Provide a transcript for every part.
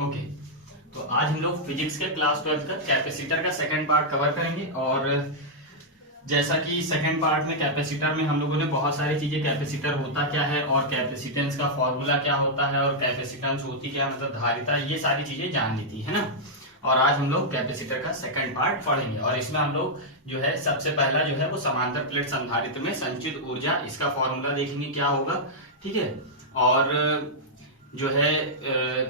Okay, तो आज हम लोग फिजिक्स के क्लास 12 का कैपेसिटर का सेकंड पार्ट कवर करेंगे। और जैसा कि सेकंड पार्ट में कैपेसिटर में हम लोगों ने बहुत सारी चीजें, कैपेसिटर होता क्या है और कैपेसिटेंस का फॉर्मूला क्या होता है और कैपेसिटेंस होती क्या है, मतलब धारिता, ये सारी चीजें जान ली थी, है ना। और आज हम लोग कैपेसिटर का सेकंड पार्ट पढ़ेंगे और इसमें हम लोग जो है सबसे पहला जो है वो समांतर प्लेट संधारित्र में संचित ऊर्जा, इसका फॉर्मूला देखेंगे क्या होगा, ठीक है। और जो है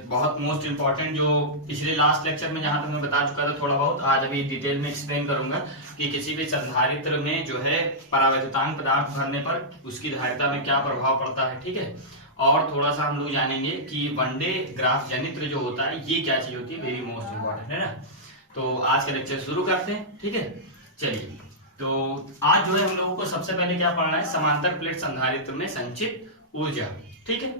बहुत मोस्ट इंपॉर्टेंट, जो पिछले लास्ट लेक्चर में जहां तक मैं बता चुका था थोड़ा बहुत, आज अभी डिटेल में एक्सप्लेन करूंगा कि किसी भी संधारित्र में जो है परावैद्युतांक पदार्थ भरने पर उसकी धारिता में क्या प्रभाव पड़ता है, ठीक है। और थोड़ा सा हम लोग जानेंगे कि वनडे ग्राफ जनित्र जो होता है ये क्या चीज होती है, वेरी मोस्ट इंपॉर्टेंट, है ना। तो आज का लेक्चर शुरू करते हैं, ठीक है। चलिए, तो आज जो है हम लोगों को सबसे पहले क्या पढ़ना है, समांतर प्लेट संधारित्र में संचित ऊर्जा, ठीक है।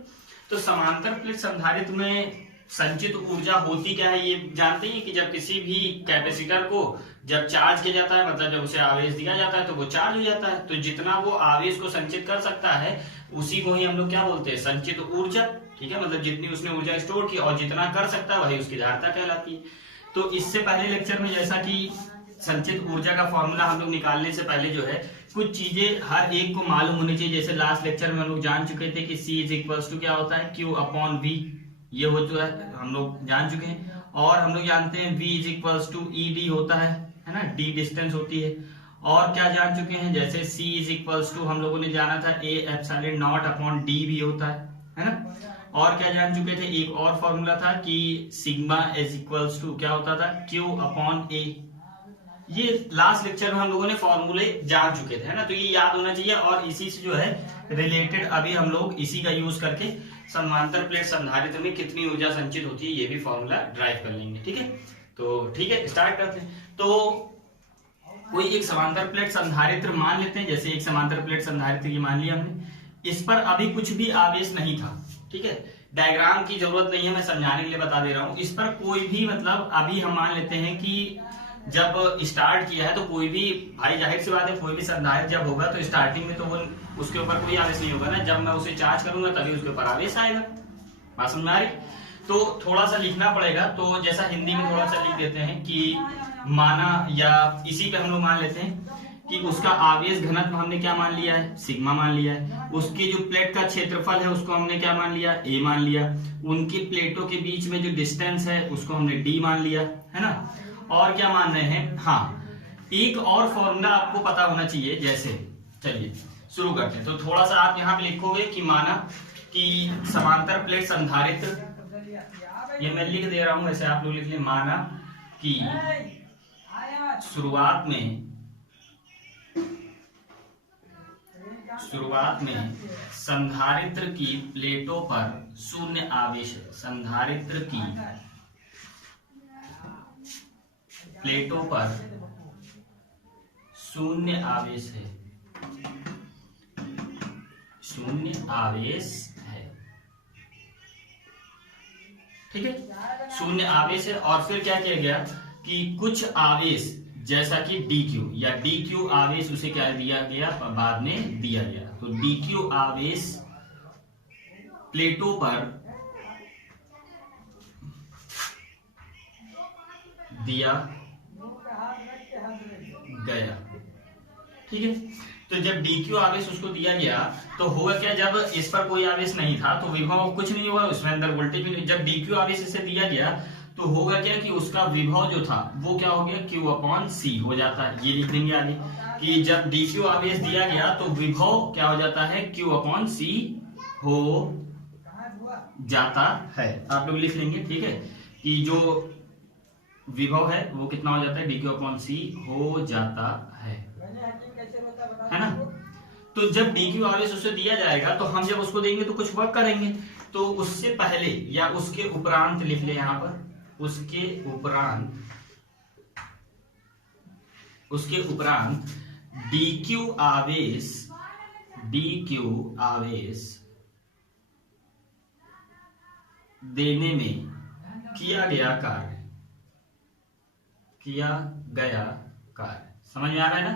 तो समांतर प्लेट संधारित्र में संचित ऊर्जा होती क्या है, ये जानते हैं कि जब किसी भी कैपेसिटर को जब चार्ज किया जाता है, मतलब जब उसे आवेश दिया जाता है तो वो चार्ज हो जाता है, तो जितना वो आवेश को संचित कर सकता है उसी को ही हम लोग क्या बोलते हैं, संचित ऊर्जा, ठीक है। मतलब जितनी उसने ऊर्जा स्टोर की और जितना कर सकता है वही उसकी धारिता कहलाती है। तो इससे पहले लेक्चर में जैसा कि संचित ऊर्जा का फॉर्मूला हम लोग निकालने से पहले जो है कुछ चीजें हर एक को मालूम होनी चाहिए। जैसे लास्ट लेक्चर में हम लोग जान चुके थे कि C इज इक्वल्स टू क्या होता है, Q अपॉन V, ये हो चुका है, हम लोग जान चुके हैं। और हम लोग जानते हैं V is equals to ED होता है ना, D डिस्टेंस होती है। और क्या जान चुके हैं, जैसे C इज इक्वल्स टू हम लोगों ने जाना था A epsilon not upon D भी होता है ना। और क्या जान चुके थे, एक और फॉर्मूला था कि सिग्मा इज इक्वल्स टू क्या होता था, Q अपॉन A। ये लास्ट लेक्चर में हम लोगों ने फॉर्मूले जान चुके थे, है ना। तो ये याद होना चाहिए और इसी से जो है रिलेटेड अभी हम लोग इसी का यूज करके समांतर प्लेट संधारित्र में कितनी ऊर्जा संचित होती है ये भी फॉर्मूला ड्राइव कर लेंगे, ठीक है। तो ठीक है, स्टार्ट करते हैं। तो कोई एक समांतर प्लेट संधारित्र मान लेते हैं, जैसे एक समांतर प्लेट संधारित्र ये मान लिया हमने, इस पर अभी कुछ भी आवेश नहीं था, ठीक है। डायग्राम की जरूरत नहीं है, मैं समझाने के लिए बता दे रहा हूं। इस पर कोई भी, मतलब अभी हम मान लेते हैं कि जब स्टार्ट किया है तो कोई भी, भाई जाहिर सी बात है, कोई भी संधारित्र जब होगा तो स्टार्टिंग में तो वो उसके ऊपर कोई आवेश नहीं होगा ना, जब मैं उसे चार्ज करूंगा तभी उसके ऊपर आवेश आएगा। बात समझ में आ रही? तो थोड़ा सा लिखना पड़ेगा, तो जैसा हिंदी में थोड़ा सा लिख देते हैं कि माना, या इसी पे हम लोग मान लेते हैं कि उसका आवेश घनत्व हमने क्या मान लिया है, सिग्मा मान लिया है। उसकी जो प्लेट का क्षेत्रफल है उसको हमने क्या मान लिया, A मान लिया। उनकी प्लेटों के बीच में जो डिस्टेंस है उसको हमने D मान लिया, है ना। और क्या मान रहे हैं, हाँ, एक और फॉर्मूला आपको पता होना चाहिए। जैसे चलिए शुरू करते हैं। तो थोड़ा सा आप यहाँ पे लिखोगे कि माना कि समांतर प्लेट संधारित्र, ये मैं लिख दे रहा हूं, ऐसे आप लोग लिख लें। माना कि शुरुआत में संधारित्र की प्लेटों पर शून्य आवेश है। संधारित्र की प्लेटों पर शून्य आवेश है, शून्य आवेश है, ठीक है। शून्य आवेश है और फिर क्या किया गया कि कुछ आवेश जैसा कि dq या dq आवेश उसे क्या दिया गया, बाद में दिया गया। तो dq आवेश प्लेटों पर दिया गया, ठीक है। तो जब dq आवेश उसको दिया गया तो हुआ क्या, जब इस पर कोई आवेश नहीं था तो विभव कुछ नहीं हुआ, उसमें अंदर वोल्टेज भी नहीं। जब dq आवेश इसे दिया गया तो होगा क्या कि उसका विभव जो था वो क्या हो गया, Q अपॉन C हो जाता है। ये लिख देंगे आगे कि जब dq आवेश दिया गया तो विभव क्या हो जाता है, Q अपॉन C हो जाता है। आप लोग लिख लेंगे, ठीक है, कि जो विभव है वो कितना हो जाता है, dq अपॉन C हो जाता है ना। तो जब dq आवेश उसे दिया जाएगा तो हम जब उसको देंगे तो कुछ वर्क करेंगे। तो उससे पहले या उसके उपरांत लिख ले यहां पर, उसके उपरांत dq आवेश देने में किया गया कार्य, समझ में आ रहा है ना,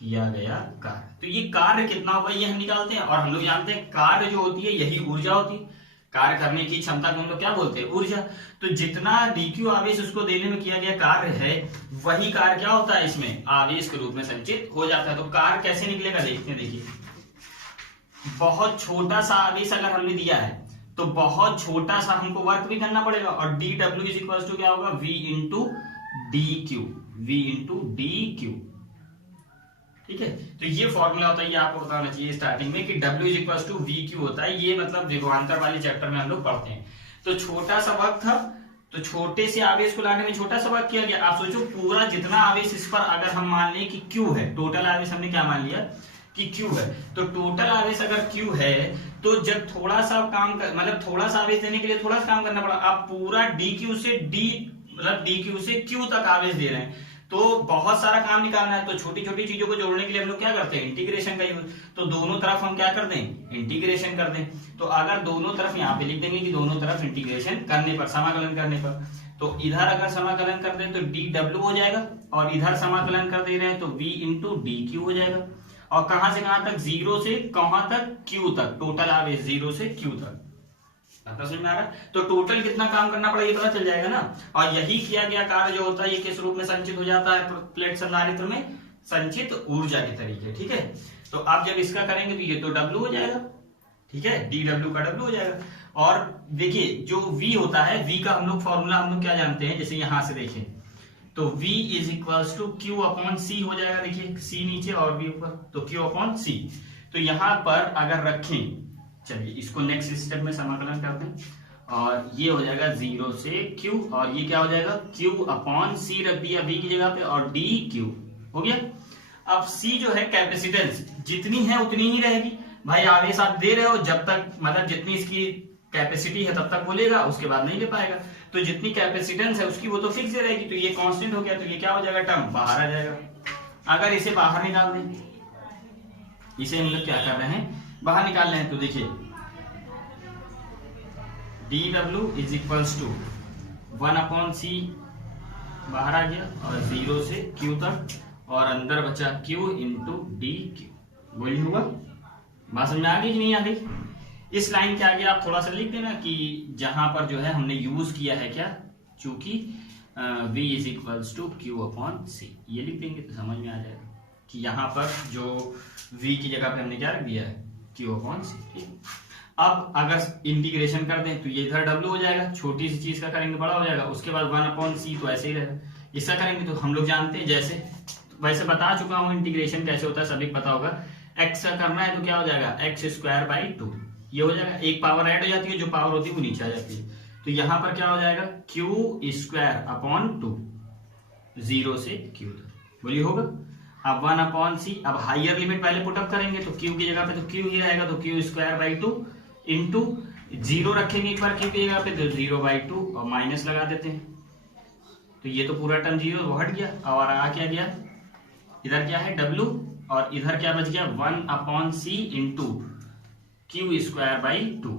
किया गया कार्य। तो ये कार्य कितना होगा ये हम निकालते हैं, और हम लोग जानते हैं कार्य जो होती है यही ऊर्जा होती है। कार्य करने की क्षमता को हम लोग क्या बोलते हैं, ऊर्जा। तो जितना dq आवेश उसको देने में किया गया कार्य है, वही कार्य क्या होता है इसमें आवेश के रूप में संचित हो जाता है। तो कार्य कैसे निकलेगा देखते हैं। देखिए, बहुत छोटा सा आवेश अगर हमने दिया है तो बहुत छोटा सा हमको वर्क भी करना पड़ेगा, और dw इज इक्वल टू क्या होगा, v इंटू dq। ठीक है, तो ये फॉर्मूला होता है, ये आपको बताना चाहिए स्टार्टिंग में कि W is equal to VQ होता है। ये मतलब विभवांतर वाले चैप्टर में हम लोग पढ़ते हैं। तो छोटा सा वक्त था, तो छोटे से आवेश को लाने में छोटा सा वक्त किया गया। आप सोचो पूरा जितना आवेश इस पर अगर हम मान लें कि Q है, टोटल आवेश हमने क्या मान लिया कि Q है, तो टोटल आवेश अगर Q है तो जब थोड़ा सा काम मतलब थोड़ा सा आवेश देने के लिए थोड़ा सा काम करना पड़ा। आप पूरा DQ से DQ से Q तक आवेश दे रहे हैं, तो बहुत सारा काम निकालना है। तो छोटी छोटी चीजों को जोड़ने के लिए हम लोग क्या करते हैं, इंटीग्रेशन का यूज। तो दोनों तरफ हम क्या कर दें, इंटीग्रेशन कर दें। तो अगर दोनों तरफ यहाँ पे लिख देंगे कि दोनों तरफ इंटीग्रेशन करने पर, समाकलन करने पर, तो इधर अगर समाकलन कर दें तो dw हो जाएगा, और इधर समाकलन कर दे रहे हैं तो v इंटू dq हो जाएगा। और कहां से कहां तक, जीरो से कहां तक, q तक, टोटल आवेश जीरो से q तक। आपका समझ में आ रहा है। तो टोटल कितना काम करना पड़ा ये पता चल जाएगा ना। और यही किया गया कार्य जो होता है ये किस रूप में संचित हो जाता है, प्लेट संधारित्र में संचित ऊर्जा के तरीके। ठीक है, तो आप जब इसका करेंगे तो ये तो W हो जाएगा। ठीक है, dw का W हो जाएगा। और देखिए जो V होता है, V का हम लोग फॉर्मूला हम लोग क्या जानते हैं, जैसे यहां से देखें तो V is equal to Q upon C हो जाएगा। देखिए C नीचे और V ऊपर, तो Q अपॉन C। तो यहां पर अगर रखें, चलिए इसको नेक्स्ट स्टेप में समाकलन करते हैं, और ये हो जाएगा जीरो से Q, और ये क्या हो जाएगा, Q अपॉन C रख दिया V की जगह पे, और dQ हो गया। अब C जो है कैपेसिटेंस, जितनी है उतनी ही रहेगी। भाई आवेश आप दे रहे हो, जब तक मतलब जितनी इसकी कैपेसिटी है तब तक वो लेगा, उसके बाद नहीं ले पाएगा। तो जितनी कैपेसिटेंस है उसकी वो तो फिक्स रहेगी, तो ये कांस्टेंट हो गया। तो ये क्या हो जाएगा, टर्म बाहर आ जाएगा। अगर इसे बाहर निकाल दें, इसे हम लोग क्या कर रहे हैं, बाहर निकाल रहे हैं, तो देखिए dw is equals to 1 upon C बाहर आ गया, और जीरो से Q तक, और अंदर बचा Q इंटू dQ। वही हुआ, बात समझ में आ गई कि नहीं आ गई। इस लाइन के आगे आप थोड़ा सा लिख देना कि जहां पर जो है हमने यूज किया है क्या, चूंकि V is equals to Q upon C, ये लिख देंगे तो समझ में आ जाएगा कि यहाँ पर जो V की जगह पे हमने क्या रख दिया है, Q अपॉन C। ठीक, अब अगर इंटीग्रेशन कर दें तो ये इधर W हो जाएगा, छोटी सी चीज का करेंगे बड़ा हो जाएगा, उसके बाद 1 अपॉन C तो ऐसे ही रहेगा। इसका करेंगे तो हम लोग जानते हैं, जैसे वैसे बता चुका हूँ इंटीग्रेशन कैसे होता है, सभी पता होगा। x का करना है तो क्या हो जाएगा, x स्क्वायर बाई 2, ये हो जाएगा। एक पावर ऐड हो जाती है, जो पावर होती है वो नीचे आ जाती है। तो यहाँ पर क्या हो जाएगा, Q स्क्वायर अपॉन 2, जीरो से Q तक, बोलिए होगा। अब 1 अपॉन C, अब हाइयर लिमिट पहले पुटअप करेंगे तो Q की जगह पे तो Q ही रहेगा, तो Q square by 2 into zero रखेंगे एक बार Q की जगह पे तो 0/2, और माइनस लगा देते हैं, तो ये तो पूरा टर्म जीरो वो हट गया। और आ क्या गया, इधर क्या है W, और इधर क्या बच गया 1 upon C into Q square by 2।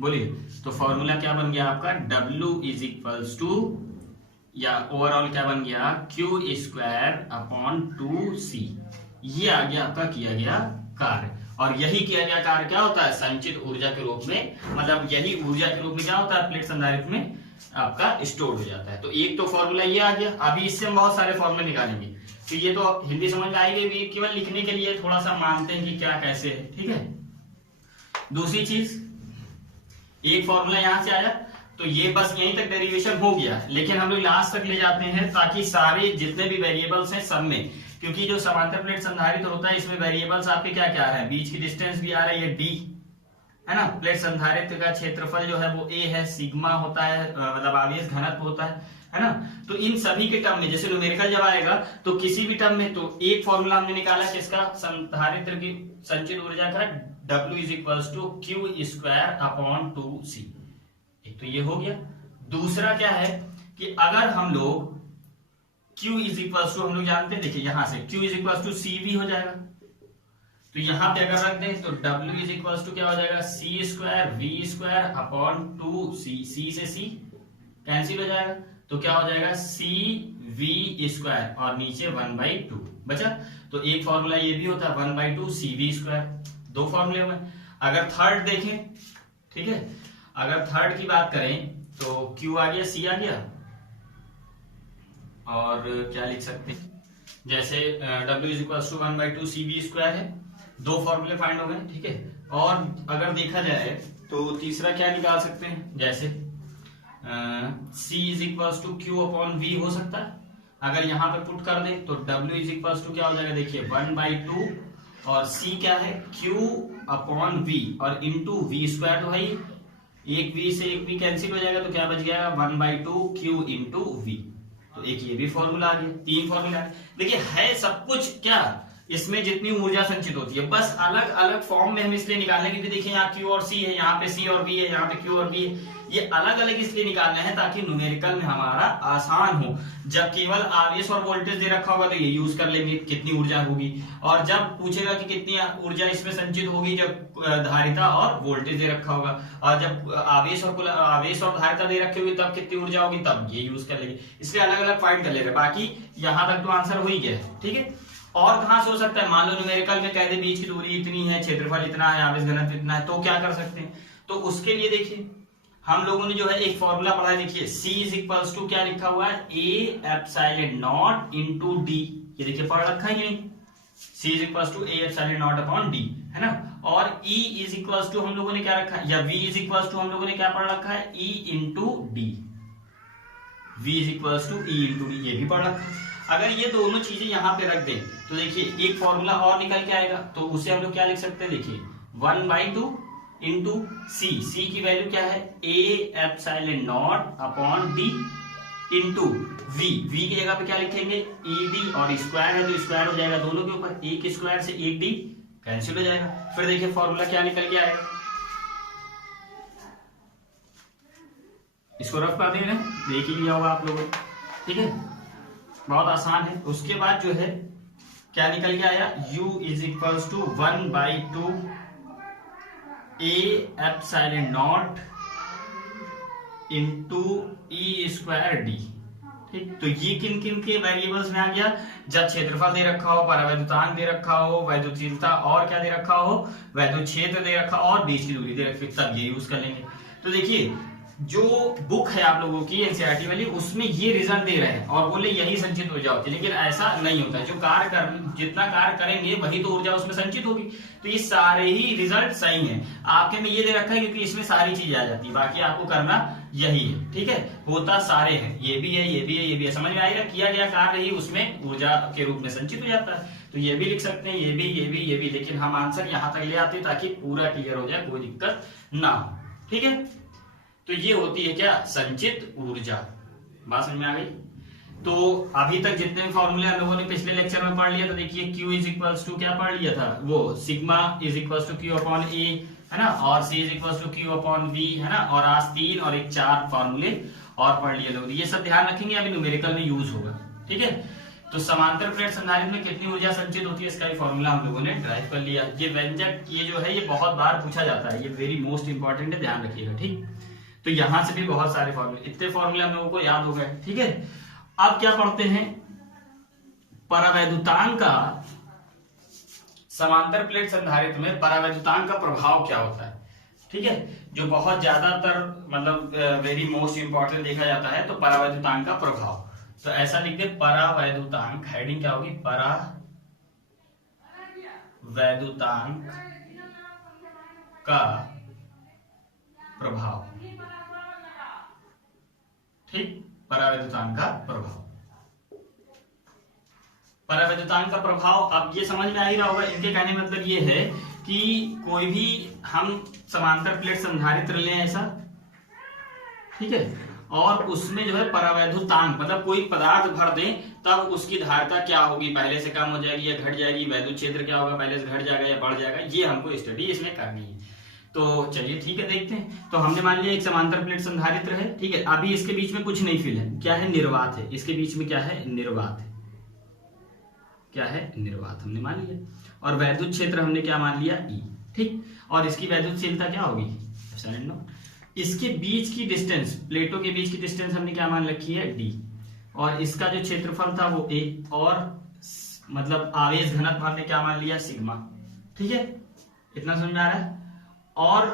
बोलिए, तो फॉर्मूला क्या बन गया आपका, W इज इक्वल्स टू, या ओवरऑल क्या बन गया, Q स्क्वायर अपॉन 2C। ये आ गया आपका किया गया कार्य। और यही किया गया कार्य क्या होता है, संचित ऊर्जा के रूप में, मतलब यही ऊर्जा के रूप में क्या होता है, प्लेट संधारित्र में आपका स्टोर हो जाता है। तो एक तो फॉर्मूला ये आ गया। अभी इससे हम बहुत सारे फॉर्मूले निकालेंगे, तो ये तो हिंदी समझ में आएगी भी, केवल लिखने के लिए थोड़ा सा मानते हैं कि क्या कैसे है। ठीक है, दूसरी चीज, एक फॉर्मूला यहां से आया तो ये बस यहीं तक डेरिवेशन हो गया, लेकिन हम लोग लास्ट तक ले जाते हैं ताकि सारे जितने भी वेरिएबल्स हैं सब में, क्योंकि जो समांतर प्लेट संधारित्र होता है इसमें वेरिएबल्स आपके क्या क्या आ रहे हैं, बीच की डिस्टेंस भी आ रही है d, है ना। प्लेट संधारित्र का क्षेत्रफल जो है वो a है, सिग्मा होता है, मतलब आवेश घनत्व होता है ना। तो इन सभी के टर्म में जैसे न्यूमेरिकल जब आएगा तो किसी भी टर्म में, तो एक फॉर्मूला हमने निकाला किसका, संधारित्र की संचित ऊर्जा का, W is equals to Q square upon 2C। एक तो ये हो गया। दूसरा क्या है कि अगर हम लोग Q इज इक्वल्स टू, हम लोग जानते हैं, देखिए यहां से Q is equals to CV हो जाएगा, तो यहां पे अगर रख दें तो W इज इक्वल्स टू क्या हो जाएगा, C square V square upon 2C, C से C कैंसिल हो जाएगा, तो क्या हो जाएगा CV स्क्वायर, और नीचे 1/2 बचा। तो एक फॉर्मूला ये भी होता है 1/2 CV स्क्वायर, दो फॉर्मूले हुए। अगर थर्ड देखें, ठीक है, अगर थर्ड की बात करें तो Q आ गया, C आ गया, और क्या लिख सकते हैं, जैसे W is equal to 1/2 CV² है, दो फॉर्मूले फाइंड हो गए, ठीक है। और अगर देखा जाए तो तीसरा क्या निकाल सकते हैं, जैसे C is equal to Q/V हो सकता है। अगर यहाँ पे पुट कर दे तो W इज इक्वल टू क्या हो जाएगा, देखिए 1/2, और C क्या है Q/V, और इंटू V² तो भाई एक V से एक V कैंसिल हो जाएगा, तो क्या बच गया 1/2 Q इंटू V। तो एक ये भी फॉर्मूला आ गया, तीन फॉर्मूला। देखिए है सब कुछ क्या, इसमें जितनी ऊर्जा संचित होती है, बस अलग अलग फॉर्म में हम इसलिए निकालने की, देखिए यहाँ Q और C है, यहाँ पे C और V है, यहाँ पे Q और V है, ये अलग अलग इसलिए निकालने हैं ताकि न्यूमेरिकल में हमारा आसान हो। जब केवल आवेश और वोल्टेज दे रखा होगा तो ये यूज कर लेंगे कितनी ऊर्जा होगी, और जब पूछेगा कि कितनी ऊर्जा इसमें संचित होगी जब धारिता और वोल्टेज दे रखा होगा, और जब आवेश और धारिता दे रखी होगी तब कितनी ऊर्जा होगी, तब ये यूज कर लेंगे। इसलिए अलग अलग फाइंड कर ले रहे। बाकी यहाँ तक तो आंसर हो ही गया है, ठीक है। और कहां से हो सकता है, मान लो न्यूमेरिकल में कह दे बीच की दूरी इतनी है, क्षेत्रफल इतना है, आवेश घनत्व इतना है, तो क्या कर सकते हैं, तो उसके लिए देखिए हम लोगों ने जो है एक फॉर्मूला पढ़ा है, देखिए C इज इक्वल्स टू क्या लिखा हुआ है, A/0 इंटू D, ये देखिए पढ़ रखा है नहीं, C is equals to A/0 upon D, है ना। और E इज इक्वल्स टू हम लोगों ने क्या रखा है, या V इज इक्वल्स टू हम लोगों ने क्या पढ़ रखा है, E into D, V is equals to E into D, ये भी पढ़ रखा है। अगर ये दोनों चीजें यहाँ पे रख दें तो देखिए एक फॉर्मूला और निकल के आएगा, तो उसे हम लोग क्या लिख सकते हैं, देखिए 1/2 इंटू C की वैल्यू क्या है A/0 upon D into V की जगह पे क्या लिखेंगे ED, और स्क्वायर है तो स्क्वायर हो जाएगा दोनों के ऊपर, एक स्क्वायर से एक D कैंसिल हो जाएगा। फिर देखिए फॉर्मूला क्या निकल के आएगा, इसको रफ कर देंगे, देख ही लिया होगा आप लोगों ने, ठीक है, बहुत आसान है। उसके बाद जो है क्या निकल के आया, U is equals to 1/2 A/0 into E²D, ठीक। तो ये किन किन के वेरिएबल्स में आ गया, जब क्षेत्रफल दे रखा हो, परावैद्युतांक दे रखा हो, वैद्युतशीलता और क्या दे रखा हो, वैद्युत क्षेत्र दे रखा हो, और बीच की दूरी दे रखी, तब ये यूज कर लेंगे। तो देखिए जो बुक है आप लोगों की एनसीईआरटी वाली, उसमें ये रिजल्ट दे रहे हैं और बोले यही संचित ऊर्जा होती है, लेकिन ऐसा नहीं होता है। जो जितना कार्य करेंगे वही तो ऊर्जा उसमें संचित होगी। तो ये सारे ही रिजल्ट सही हैं। आपके में ये दे रखा है क्योंकि इसमें सारी चीजें आ जाती है, बाकी आपको करना यही है, ठीक है। होता सारे हैं, ये भी है, ये भी है, ये भी है, समझ में आएगा, किया गया कार्य ही उसमें ऊर्जा के रूप में संचित हो जाता है। तो ये भी लिख सकते हैं, ये भी, ये भी, ये भी, लेकिन हम आंसर यहाँ तक ले आते हैं ताकि पूरा क्लियर हो जाए, कोई दिक्कत ना हो, ठीक है। तो ये होती है क्या, संचित ऊर्जा। बात समझ में आ गई। तो अभी तक जितने फॉर्मूले हम लोगों ने पिछले लेक्चर में पढ़ लिया, तो देखिए Q इज इक्वल्स टू क्या पढ़ लिया था, वो sigma is equals to Q upon A, है ना, और C is equals to Q upon V, है ना, और आज 3 और 4 फॉर्मूले और पढ़ लिए लोग। ये सब ध्यान रखेंगे, अभी न्यूमेरिकल में यूज होगा, ठीक है। तो समांतर प्लेट संधारित्र में कितनी ऊर्जा संचित होती है, इसका भी फॉर्मूला हम लोगों ने ड्राइव कर लिया। ये व्यंजक ये जो है ये बहुत बार पूछा जाता है, ये वेरी मोस्ट इंपॉर्टेंट है, ध्यान रखिएगा, ठीक। तो यहां से भी बहुत सारे फॉर्मूले, इतने फॉर्मूले हम लोगों को याद हो गए, ठीक है। अब क्या पढ़ते हैं, परावैद्युतांक का, समांतर प्लेट संधारित्र में परावैद्युतांक का प्रभाव क्या होता है, ठीक है। जो बहुत ज्यादातर मतलब वेरी मोस्ट इंपॉर्टेंट देखा जाता है, तो परावैद्युतांक का प्रभाव। तो ऐसा लिख दे, परावैद्युतांक, हेडिंग क्या होगी, परावैद्युतांक का प्रभाव, ठीक। परावैद्युतांक का प्रभाव, परावैद्युतांक का प्रभाव। अब ये समझ में आ ही रहा होगा, इनके कहने मतलब ये है कि कोई भी हम समांतर प्लेट संधारित्र लें ऐसा, ठीक है, और उसमें जो है परावैद्युतांक मतलब कोई पदार्थ भर दें, तब उसकी धारिता क्या होगी, पहले से कम हो जाएगी या घट जाएगी, वैद्युत क्षेत्र क्या होगा, पहले से घट जाएगा या बढ़ जाएगा, ये हमको स्टडी इसमें करनी है। तो चलिए ठीक है, देखते हैं। तो हमने मान लिया एक समांतर प्लेट संधारित्र है, ठीक है। अभी इसके बीच में कुछ नहीं फिल है, क्या है, निर्वात है। इसके बीच में क्या है, निर्वात है, क्या है, निर्वात हमने मान लिया। और वैद्युत क्षेत्र हमने क्या मान लिया, E, ठीक। और इसकी वैद्युतशीलता क्या होगी, ε0। इसके बीच की डिस्टेंस, प्लेटों के बीच की डिस्टेंस हमने क्या मान रखी है, D। और इसका जो क्षेत्रफल था वो A, और मतलब आवेश घनत्व हमने क्या मान लिया, सिग्मा, ठीक है। इतना समझ में आ रहा है। और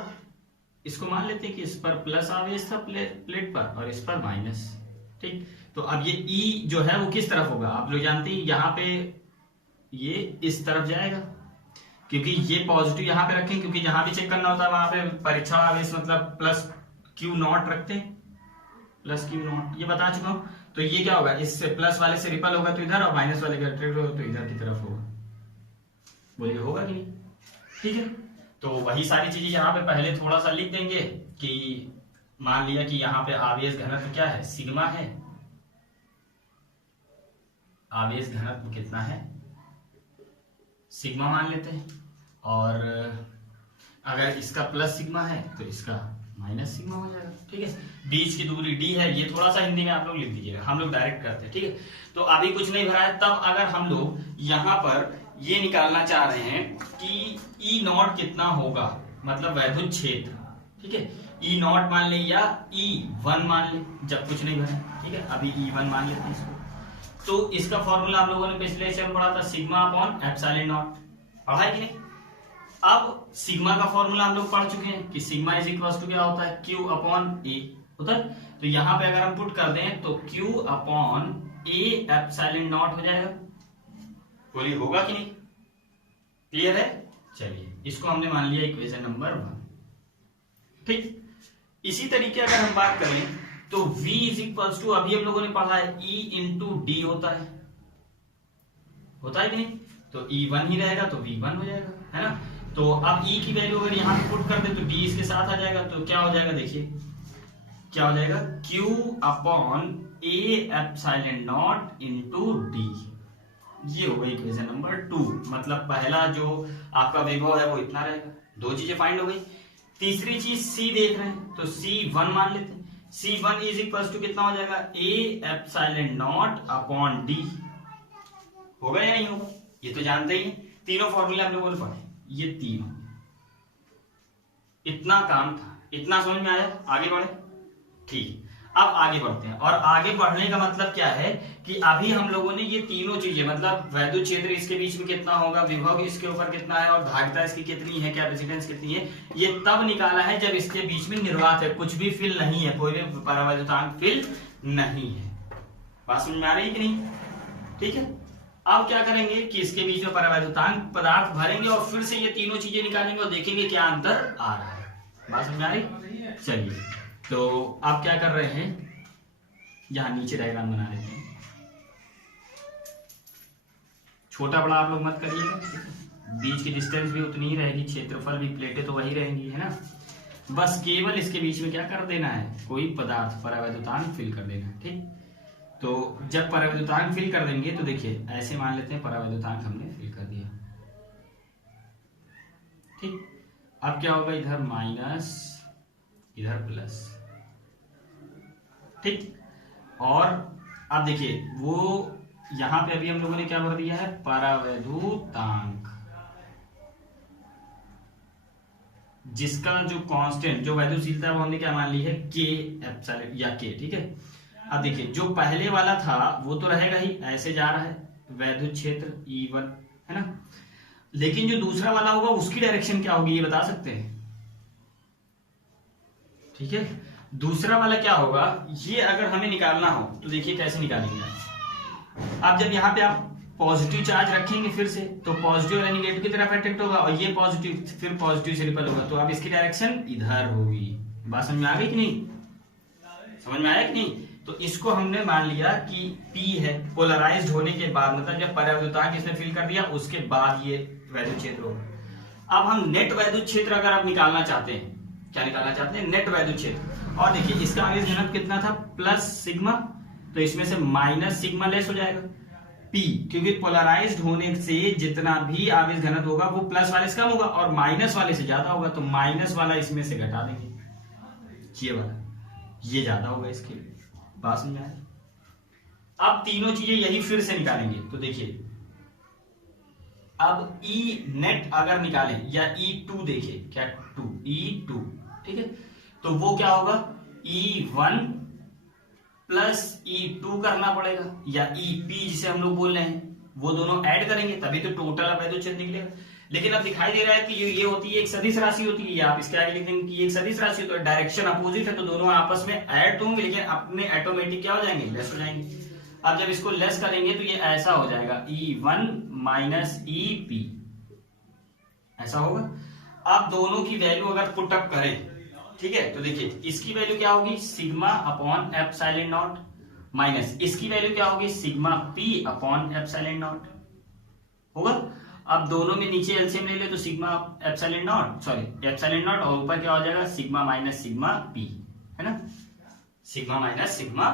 इसको मान लेते हैं कि इस पर प्लस आवेश था प्लेट पर और इस पर माइनस। ठीक, तो अब ये ई जो है वो किस तरफ होगा, आप लोग जानते हैं यहाँ पे ये इस तरफ जाएगा, क्योंकि ये पॉजिटिव यहाँ पे रखें, क्योंकि जहां भी चेक करना होता है वहां पे परीक्षा आवेश मतलब प्लस क्यू नॉट रखते हैं, प्लस क्यू नॉट, ये बता चुका हूं। तो ये क्या होगा, इससे प्लस वाले से रिपल होगा तो इधर, और माइनस वाले का अट्रैक्ट होगा तो इधर की तरफ होगा। बोलिए होगा कि नहीं? ठीक है, तो वही सारी चीजें यहाँ पे पहले थोड़ा सा लिख देंगे कि मान लिया कि यहाँ पे आवेश घनत्व क्या है, सिग्मा है। आवेश घनत्व कितना है, सिग्मा मान लेते हैं, और अगर इसका प्लस सिग्मा है तो इसका माइनस सिग्मा हो जाएगा। ठीक है, बीच की दूरी डी है, ये थोड़ा सा हिंदी में आप लोग लिख दीजिएगा, हम लोग डायरेक्ट करते हैं। ठीक है, तो अभी कुछ नहीं भरा है, तब अगर हम लोग यहाँ पर ये निकालना चाह रहे हैं कि ई नॉट कितना होगा, मतलब वैद्युत क्षेत्र। ठीक है, ई नॉट मान ले या ई वन मान ले, जब कुछ नहीं भरा। ठीक है, अभी ई वन मान लेते हैं इसको। तो इसका फॉर्मूला आप लोगों ने पिछले लेक्चर में पढ़ा था, सिग्मा अपॉन एप्सिलॉन नॉट, पढ़ा है कि नहीं? अब सिग्मा का फॉर्मूला हम लोग पढ़ चुके हैं कि सिग्मा इज इक्वल टू क्या होता है, क्यू अपॉन ए होता है। तो यहाँ पे अगर हम पुट कर दें तो Q upon A epsilon not हो जाएगा। बोलिए होगा कि नहीं? क्लियर है? चलिए, इसको हमने मान लिया इक्वेशन नंबर 1। ठीक, इसी तरीके अगर हम बात करें तो v इज इक्वल टू, अभी हम लोगों ने पढ़ा है E इंटू डी होता है कि नहीं? तो E1 ही रहेगा तो V1 हो जाएगा, है ना? तो अब E की वैल्यू अगर यहाँ पे पुट कर दे तो D इसके साथ आ जाएगा, तो क्या हो जाएगा, देखिए क्या हो जाएगा, Q upon A epsilon naught into D. ये होगा इक्वेशन नंबर 2, मतलब पहला जो आपका विभव है वो इतना रहेगा। दो चीजें फाइंड हो गई। तीसरी चीज C देख रहे हैं तो C1 मान लेते हैं। C1 इज इक्वल टू कितना हो जाएगा, A epsilon not upon D. होगा या नहीं होगा? ये तो जानते ही हैं, तीनों फॉर्मूले हम लोगों ने पढ़े, ये तीनों। इतना काम था, इतना समझ में आया? आगे बढ़े? ठीक, अब आगे बढ़ते हैं। और आगे बढ़ने का मतलब क्या है कि अभी हम लोगों ने ये तीनों चीजें, मतलब वैद्युत क्षेत्र इसके बीच में कितना होगा, विभव इसके ऊपर कितना है, और धारिता इसकी कितनी है, कैपेसिटेंस कितनी है, ये तब निकाला है जब इसके बीच में निर्वात है, कुछ भी फिल नहीं है, कोई भी परावैद्युतांक फिल नहीं है। बात समझ में आ रही है कि नहीं? ठीक है, अब क्या करेंगे कि इसके बीच में परावैद्युतांक पदार्थ भरेंगे और फिर से ये तीनों चीजें निकालेंगे और देखेंगे क्या अंतर आ रहा है। बात समझ में आ रही? चलिए, तो आप क्या कर रहे हैं, यहां नीचे डायग्राम बना लेते हैं। छोटा बड़ा आप लोग मत करिएगा, बीच की डिस्टेंस भी उतनी ही रहेगी, क्षेत्रफल भी, प्लेटें तो वही रहेंगी, है ना? बस केवल इसके बीच में क्या कर देना है, कोई पदार्थ परावैद्युतांक फिल कर देना है। ठीक, तो जब परावैद्युतांक फिल कर देंगे तो देखिए ऐसे मान लेते हैं परावैद्युतांक हमने फिल कर दिया। ठीक, अब क्या होगा, इधर माइनस इधर प्लस। ठीक, और अब देखिए वो यहां पे अभी हम लोगों ने क्या भर दिया है, परावैद्युतांक, जिसका जो कांस्टेंट, जो वैद्युशीलता वो हमने क्या मान ली है, के एप्सिलॉन या के। ठीक है, अब देखिए जो पहले वाला था वो तो रहेगा ही, ऐसे जा रहा है वैद्युत क्षेत्र E1, है ना? लेकिन जो दूसरा वाला होगा उसकी डायरेक्शन क्या होगी, ये बता सकते हैं? ठीक है, दूसरा वाला क्या होगा, ये अगर हमें निकालना हो तो देखिए कैसे निकालेंगे। अब जब यहाँ पे आप पॉजिटिव चार्ज रखेंगे फिर से, तो पॉजिटिव और नेगेटिव की तरफ अट्रैक्ट होगा, और ये पॉजिटिव फिर पॉजिटिव से रिपल होगा, तो अब इसकी डायरेक्शन इधर होगी। बात समझ में आ गई कि नहीं? समझ में आया कि नहीं? तो इसको हमने मान लिया कि P है, पोलराइज्ड होने के बाद, मतलब जब परावैद्युतांक इसने फिल कर दिया उसके बाद ये वैद्युत क्षेत्र होगा। अब हम नेट वैद्युत क्षेत्र अगर आप निकालना चाहते हैं, क्या निकालना चाहते हैं, नेट वैद्युत क्षेत्र। और देखिए इसका आवेश घनत्व कितना था, प्लस सिग्मा, तो इसमें से माइनस सिग्मा लेस हो जाएगा P, क्योंकि पोलराइज्ड होने से जितना भी आवेश घनत्व होगा वो प्लस वाले से कम होगा और माइनस वाले से ज्यादा होगा, तो माइनस वाला इसमें से घटा देंगे, ये वाला, ये ज्यादा होगा इसके लिए। बात समझ में आया? अब तीनों चीजें यही फिर से निकालेंगे, तो देखिए अब E नेट अगर निकालें या E2 देखिए, क्या 2 E2, ठीक है, तो वो क्या होगा, E1 प्लस E2 करना पड़ेगा, या EP जिसे हम लोग बोल रहे हैं, वो दोनों ऐड करेंगे तभी तो टोटल वैद्युत क्षेत्र निकलेगा। लेकिन अब दिखाई दे रहा है कि ये होती है एक सदिश राशि होती है, आप इसके आगे लिख देंगे कि एक सदिश राशि तो डायरेक्शन अपोजिट है, तो दोनों आपस में ऐड तो होंगे लेकिन अपने ऑटोमेटिक क्या हो जाएंगे, लेस हो जाएंगे। अब जब इसको लेस करेंगे तो ये ऐसा हो जाएगा E1 माइनस EP, ऐसा होगा। अब दोनों की वैल्यू अगर पुट अप करें, ठीक है, तो देखिए इसकी वैल्यू क्या होगी, sigma upon epsilon not, minus इसकी वैल्यू क्या होगी, sigma P upon epsilon not होगा। अब दोनों में नीचे एलसीएम ले ले तो sigma epsilon not, sorry epsilon not, और ऊपर क्या हो जाएगा, सिग्मा माइनस सिग्मा P, है ना, सिग्मा माइनस सिग्मा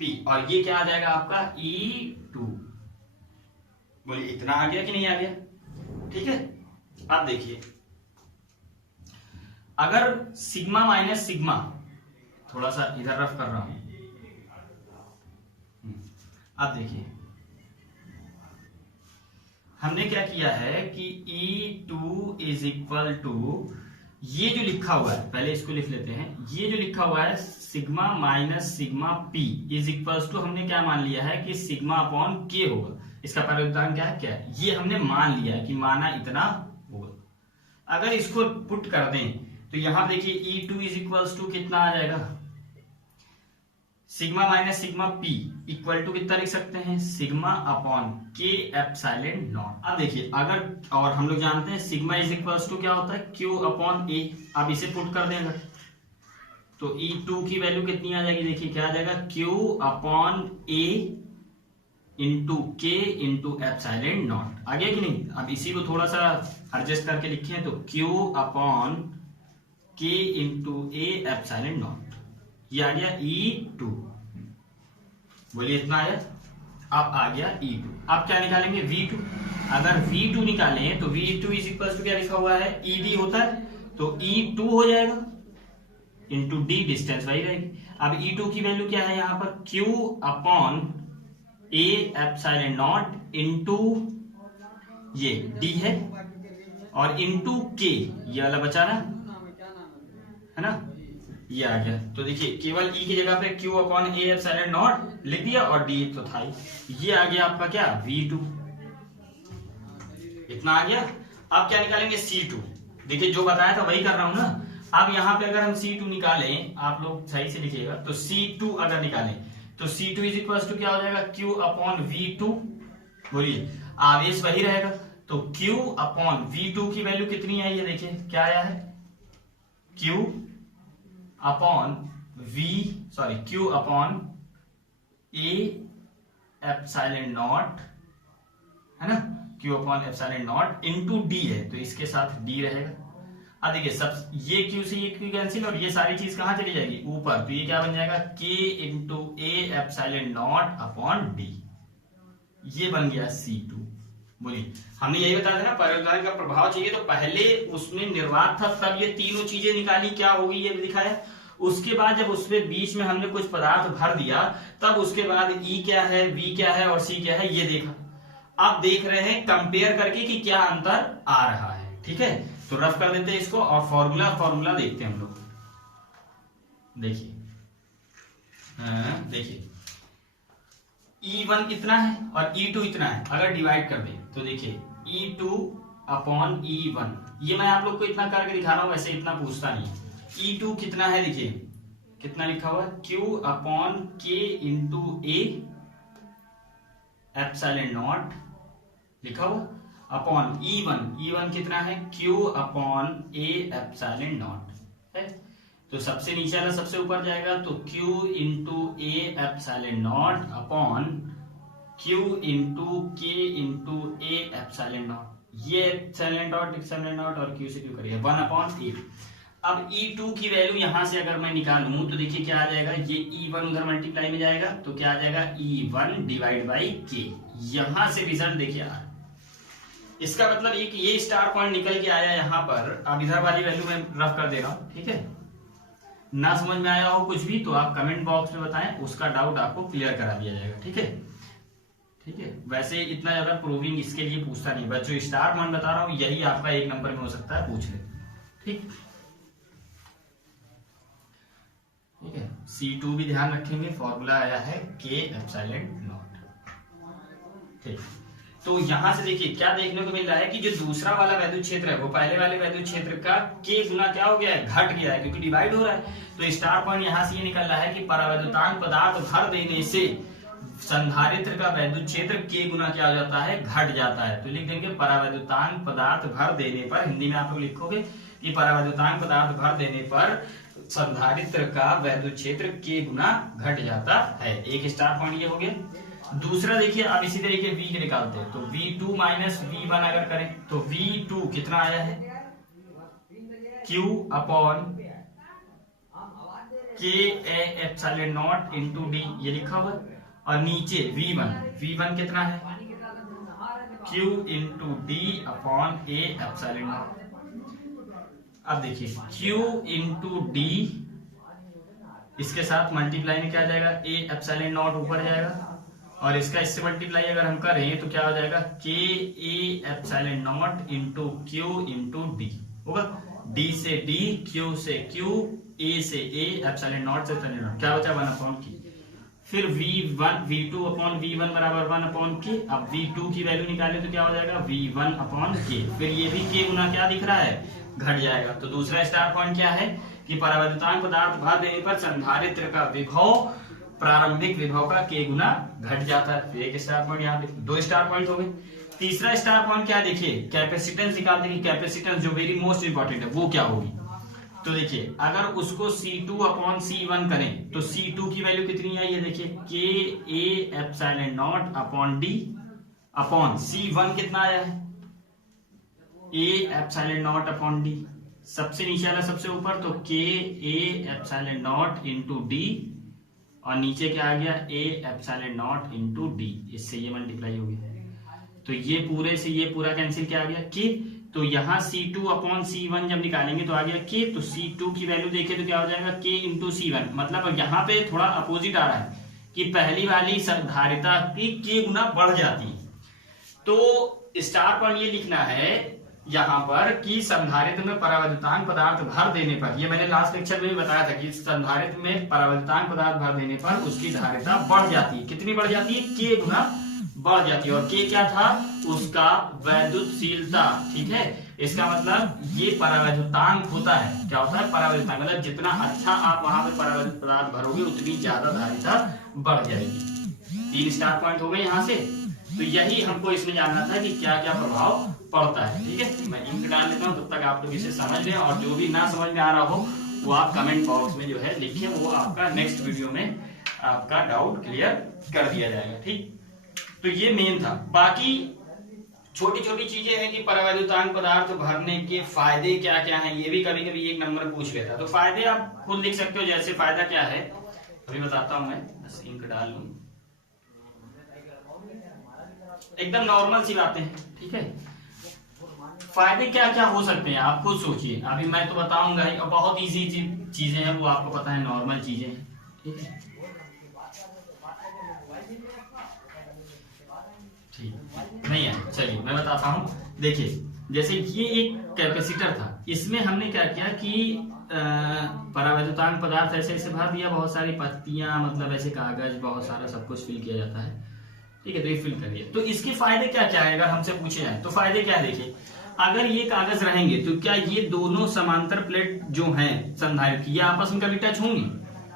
P, और ये क्या आ जाएगा आपका E2। बोलिए इतना आ गया कि नहीं आ गया, ठीक है। अब देखिए अगर सिग्मा माइनस सिग्मा, थोड़ा सा इधर रफ कर रहा हूं, अब देखिए हमने क्या किया है कि E2 इज इक्वल टू, ये जो लिखा हुआ है पहले इसको लिख लेते हैं, ये जो लिखा हुआ है sigma minus sigma P is equal to, हमने क्या मान लिया है कि सिग्मा अपॉन K होगा। इसका परिवर्तन क्या है, क्या है, ये हमने मान लिया है कि माना इतना होगा। अगर इसको पुट कर दें तो यहां देखिए E2 इज इक्वल टू कितना आ जाएगा, sigma minus sigma P equal to कितना लिख सकते हैं, sigma upon K epsilon naught. अब देखिए अगर, और हम लोग जानते हैं सिग्मा इज इक्वल टू क्या होता है, Q अपॉन A। अब इसे पुट कर देंगे तो E2 की वैल्यू कितनी आ जाएगी, देखिए क्या आ जाएगा, Q upon A into K into epsilon nought. आ गया कि नहीं। अब इसी को थोड़ा सा एडजस्ट करके लिखे तो Q upon K into A epsilon not, ये आ गया E2। बोलिए इतना आया। अब आ गया E2। अब क्या निकालेंगे, V2। अगर V2 निकालें तो V2 इज इक्वल टू क्या लिखा हुआ है, ED होता है, तो E2 हो जाएगा इंटू D, डिस्टेंस वही रहेगी। अब E2 की वैल्यू क्या है यहां पर, Q upon A epsilon naught into ये D है, और इंटू K, ये वाला बचा ना, है ना, ये आ गया। तो देखिए केवल E की जगह पे Q upon A epsilon not लिख दिया, और D तो था ही। ये आ गया आपका क्या, V2, इतना आ गया। अब क्या निकालेंगे, C2। देखिए जो बताया था वही कर रहा हूं ना। अब यहाँ पे अगर हम C2 निकालें, आप लोग सही से लिखिएगा, तो C2 अगर निकालें तो C2 इज इक्वल टू क्या हो जाएगा, Q अपॉन V2। बोलिए आवेश वही रहेगा, तो Q अपॉन V2 की वैल्यू कितनी आई है, देखिए क्या आया है, Q upon Q upon A epsilon not, है ना, Q upon epsilon naught into D है, तो इसके साथ D रहेगा। अब देखिए सब ये Q से ये Q कैंसिल, और ये सारी चीज कहां चली जाएगी, ऊपर, तो ये क्या बन जाएगा, K into A epsilon not upon D, ये बन गया C2। बोलिए हमने यही बताया था ना, परिवर्तन का प्रभाव चाहिए तो पहले उसमें निर्वात था, तब ये तीनों चीजें निकाली, क्या होगी ये भी दिखाया। उसके बाद जब उसमें बीच में हमने कुछ पदार्थ भर दिया, तब उसके बाद E क्या है, V क्या है और C क्या है ये देखा। अब देख रहे हैं कंपेयर करके कि क्या अंतर आ रहा है, ठीक है। तो रफ कर देते हैं इसको, और फॉर्मूला देखते हैं हम लोग। देखिए देखिए E1 इतना है और E2 इतना है, अगर डिवाइड कर दें तो देखिए E2 अपॉन E1, ये मैं आप लोग को इतना करके दिखा रहा हूं, वैसे इतना पूछता नहीं। E2 कितना है, देखिए कितना लिखा हुआ है, Q upon K into A epsilon not लिखा हुआ, अपॉन E1 कितना है, Q upon A epsilon not है। तो सबसे नीचे वाला सबसे ऊपर जाएगा, तो Q into A epsilon not upon Q into K into A epsilon not, ये एप्सिलॉन नॉट और Q से Q करिए 1 अपॉन A। अब E2 की वैल्यू यहां से अगर मैं निकालूं तो देखिए क्या आ जाएगा, ये E1 उधर मल्टीप्लाई में जाएगा, तो क्या आ जाएगा, E1 डिवाइड बाई K। यहां से रिजल्ट देखिए आ, इसका मतलब ये स्टार पॉइंट निकल के आया यहां पर। अब इधर वाली वैल्यू मैं रफ कर दे रहा हूं, ठीक है। ना समझ में आया हो कुछ भी तो आप कमेंट बॉक्स में बताएं, उसका डाउट आपको क्लियर करा दिया जाएगा, ठीक है। ठीक है, वैसे इतना ज्यादा प्रूविंग इसके लिए पूछता नहीं, बस जो स्टार मान बता रहा हूं यही आपका 1 नंबर में हो सकता है, पूछ ले, ठीक। ठीक है, C2 भी ध्यान रखेंगे, फॉर्मूला आया है K एप्सिलॉन नॉट, ठीक। तो यहां से देखिए क्या देखने को मिल रहा है कि जो दूसरा वाला वैद्युत क्षेत्र है वो पहले वाले वैद्युत क्षेत्र का के गुना क्या हो गया है, घट गया है, क्योंकि डिवाइड हो रहा है। तो स्टार पॉइंट यहां से ये निकल रहा है कि परावैद्युतांक पदार्थ भर देने से संधारित्र का वैद्युत क्षेत्र के गुना क्या हो जाता है, घट जाता है। तो लिख देंगे परावैद्युतांक पदार्थ भर देने पर, हिंदी में आप लोग लिखोगे कि परावैद्युतांक पदार्थ भर देने पर संधारित्र का वैद्युत क्षेत्र के गुना घट जाता है। एक स्टार पॉइंट ये हो गया। दूसरा देखिए अब इसी तरीके V निकालते हैं, तो V2 माइनस V1 अगर करें तो V2 कितना आया है, Q upon K epsilon naught into D, ये लिखा हुआ। और नीचे V1 कितना है, Q into D upon A epsilon naught. अब देखिए Q इंटू D इसके साथ मल्टीप्लाई में क्या आ जाएगा, A एप्सिलॉन नॉट ऊपर जाएगा, और इसका इससे मल्टीप्लाई अगर हम करें तो क्या हो जाएगा, K A epsilon naught into Q into D होगा। D से D, Q से Q, A से A, एप्सिलॉन नॉट से एप्सिलॉन नॉट, क्या बचा 1 अपॉन K। फिर V2 अपॉन V1 बराबर 1 अपॉन K। अब V2 की वैल्यू निकाले तो क्या हो जाएगा, V1 अपॉन K। फिर ये भी K गुना क्या दिख रहा है, घट जाएगा। तो दूसरा स्टार पॉइंट क्या है कि परावैद्युतांक पदार्थ भर देने पर संधारित्र का विभव प्रारंभिक विभव का K गुना घट जाता है। तो एक स्टार पॉइंट यहाँ पे, 2 स्टार पॉइंट हो गए। तीसरा स्टार पॉइंट क्या देखिए, कैपेसिटेंस निकालते हैं। कैपेसिटेंस जो वेरी मोस्ट इंपॉर्टेंट है वो क्या होगी, तो देखिए अगर उसको C2 अपॉन C1 करें तो C2 की वैल्यू कितनी आई है, देखिए K A epsilon not upon D upon C1 कितना आया है, A epsilon not upon D। सबसे नीचे वाला सबसे ऊपर, तो K A epsilon naught into D, और नीचे क्या आ गया, A epsilon naught into D। इससे ये मल्टीप्लाई हो गया, तो ये पूरे से ये पूरा कैंसिल क्या आ गया, K। तो यहाँ C2 अपॉन C1 जब निकालेंगे तो आ गया K। तो C2 की वैल्यू देखें तो क्या हो जाएगा, K इंटू C1। मतलब यहाँ पे थोड़ा अपोजिट आ रहा है कि पहली वाली संधारिता की K गुना बढ़ जाती है। तो स्टार पॉइंट ये लिखना है यहाँ पर कि संधारित्र में परावैद्युतांक पदार्थ भर देने पर, ये मैंने लास्ट लेक्चर में भी बताया था कि संधारित्र में परावैद्युतांक पदार्थ भर देने पर उसकी धारिता बढ़ जाती है। कितनी बढ़ जाती है, K गुना बढ़ जाती है। और K क्या था, उसका वैद्युतशीलता, ठीक है। इसका मतलब ये परावैद्युतांक होता है, क्या होता है, परावैद्युतांक। मतलब जितना अच्छा आप वहां पे परावैद्युत पदार्थ भरोगे उतनी ज्यादा धारिता बढ़ जाएगी। 3 स्टार पॉइंट हो गए यहाँ से। तो यही हमको इसमें जानना था कि क्या क्या प्रभाव पड़ता है, ठीक है। मैं इंक डाल लेता हूँ, तब तक आप लोग इसे समझ लें, और जो भी ना समझ में आ रहा हो वो आप कमेंट बॉक्स में जो है लिखिए, वो आपका नेक्स्ट वीडियो में आपका डाउट क्लियर कर दिया जाएगा, ठीक। तो ये मेन था। बाकी छोटी छोटी चीजें हैं कि परावैद्युतांक पदार्थ भरने के फायदे क्या क्या हैं, ये भी कभी कभी 1 नंबर पूछ लेता। तो फायदे आप खुद लिख सकते हो। जैसे फायदा क्या है अभी बताता हूं मैं, बस इंक डाल लूं। एकदम नॉर्मल सी बातें हैं, ठीक है। फायदे क्या क्या हो सकते हैं आप खुद सोचिए। अभी मैं तो बताऊंगा ही, और बहुत इजी चीजें हैं, वो आपको पता है, नॉर्मल चीजें हैं, ठीक है। ठीक नहीं है, चलिए मैं बताता हूं। देखिए जैसे ये एक कैपेसिटर था, इसमें हमने क्या किया कि परावैद्युतांक पदार्थ ऐसे ऐसे भर दिया, बहुत सारी पत्तियां, मतलब ऐसे कागज, बहुत सारा सब कुछ फिल किया जाता है, ठीक है। तो ये फिल करिए। तो इसके फायदे क्या क्या है अगर हमसे पूछे जाए तो फायदे क्या है, देखिए अगर ये कागज रहेंगे तो क्या ये दोनों समांतर प्लेट जो हैं संधारित्र की, ये आपस में कभी टच होंगी,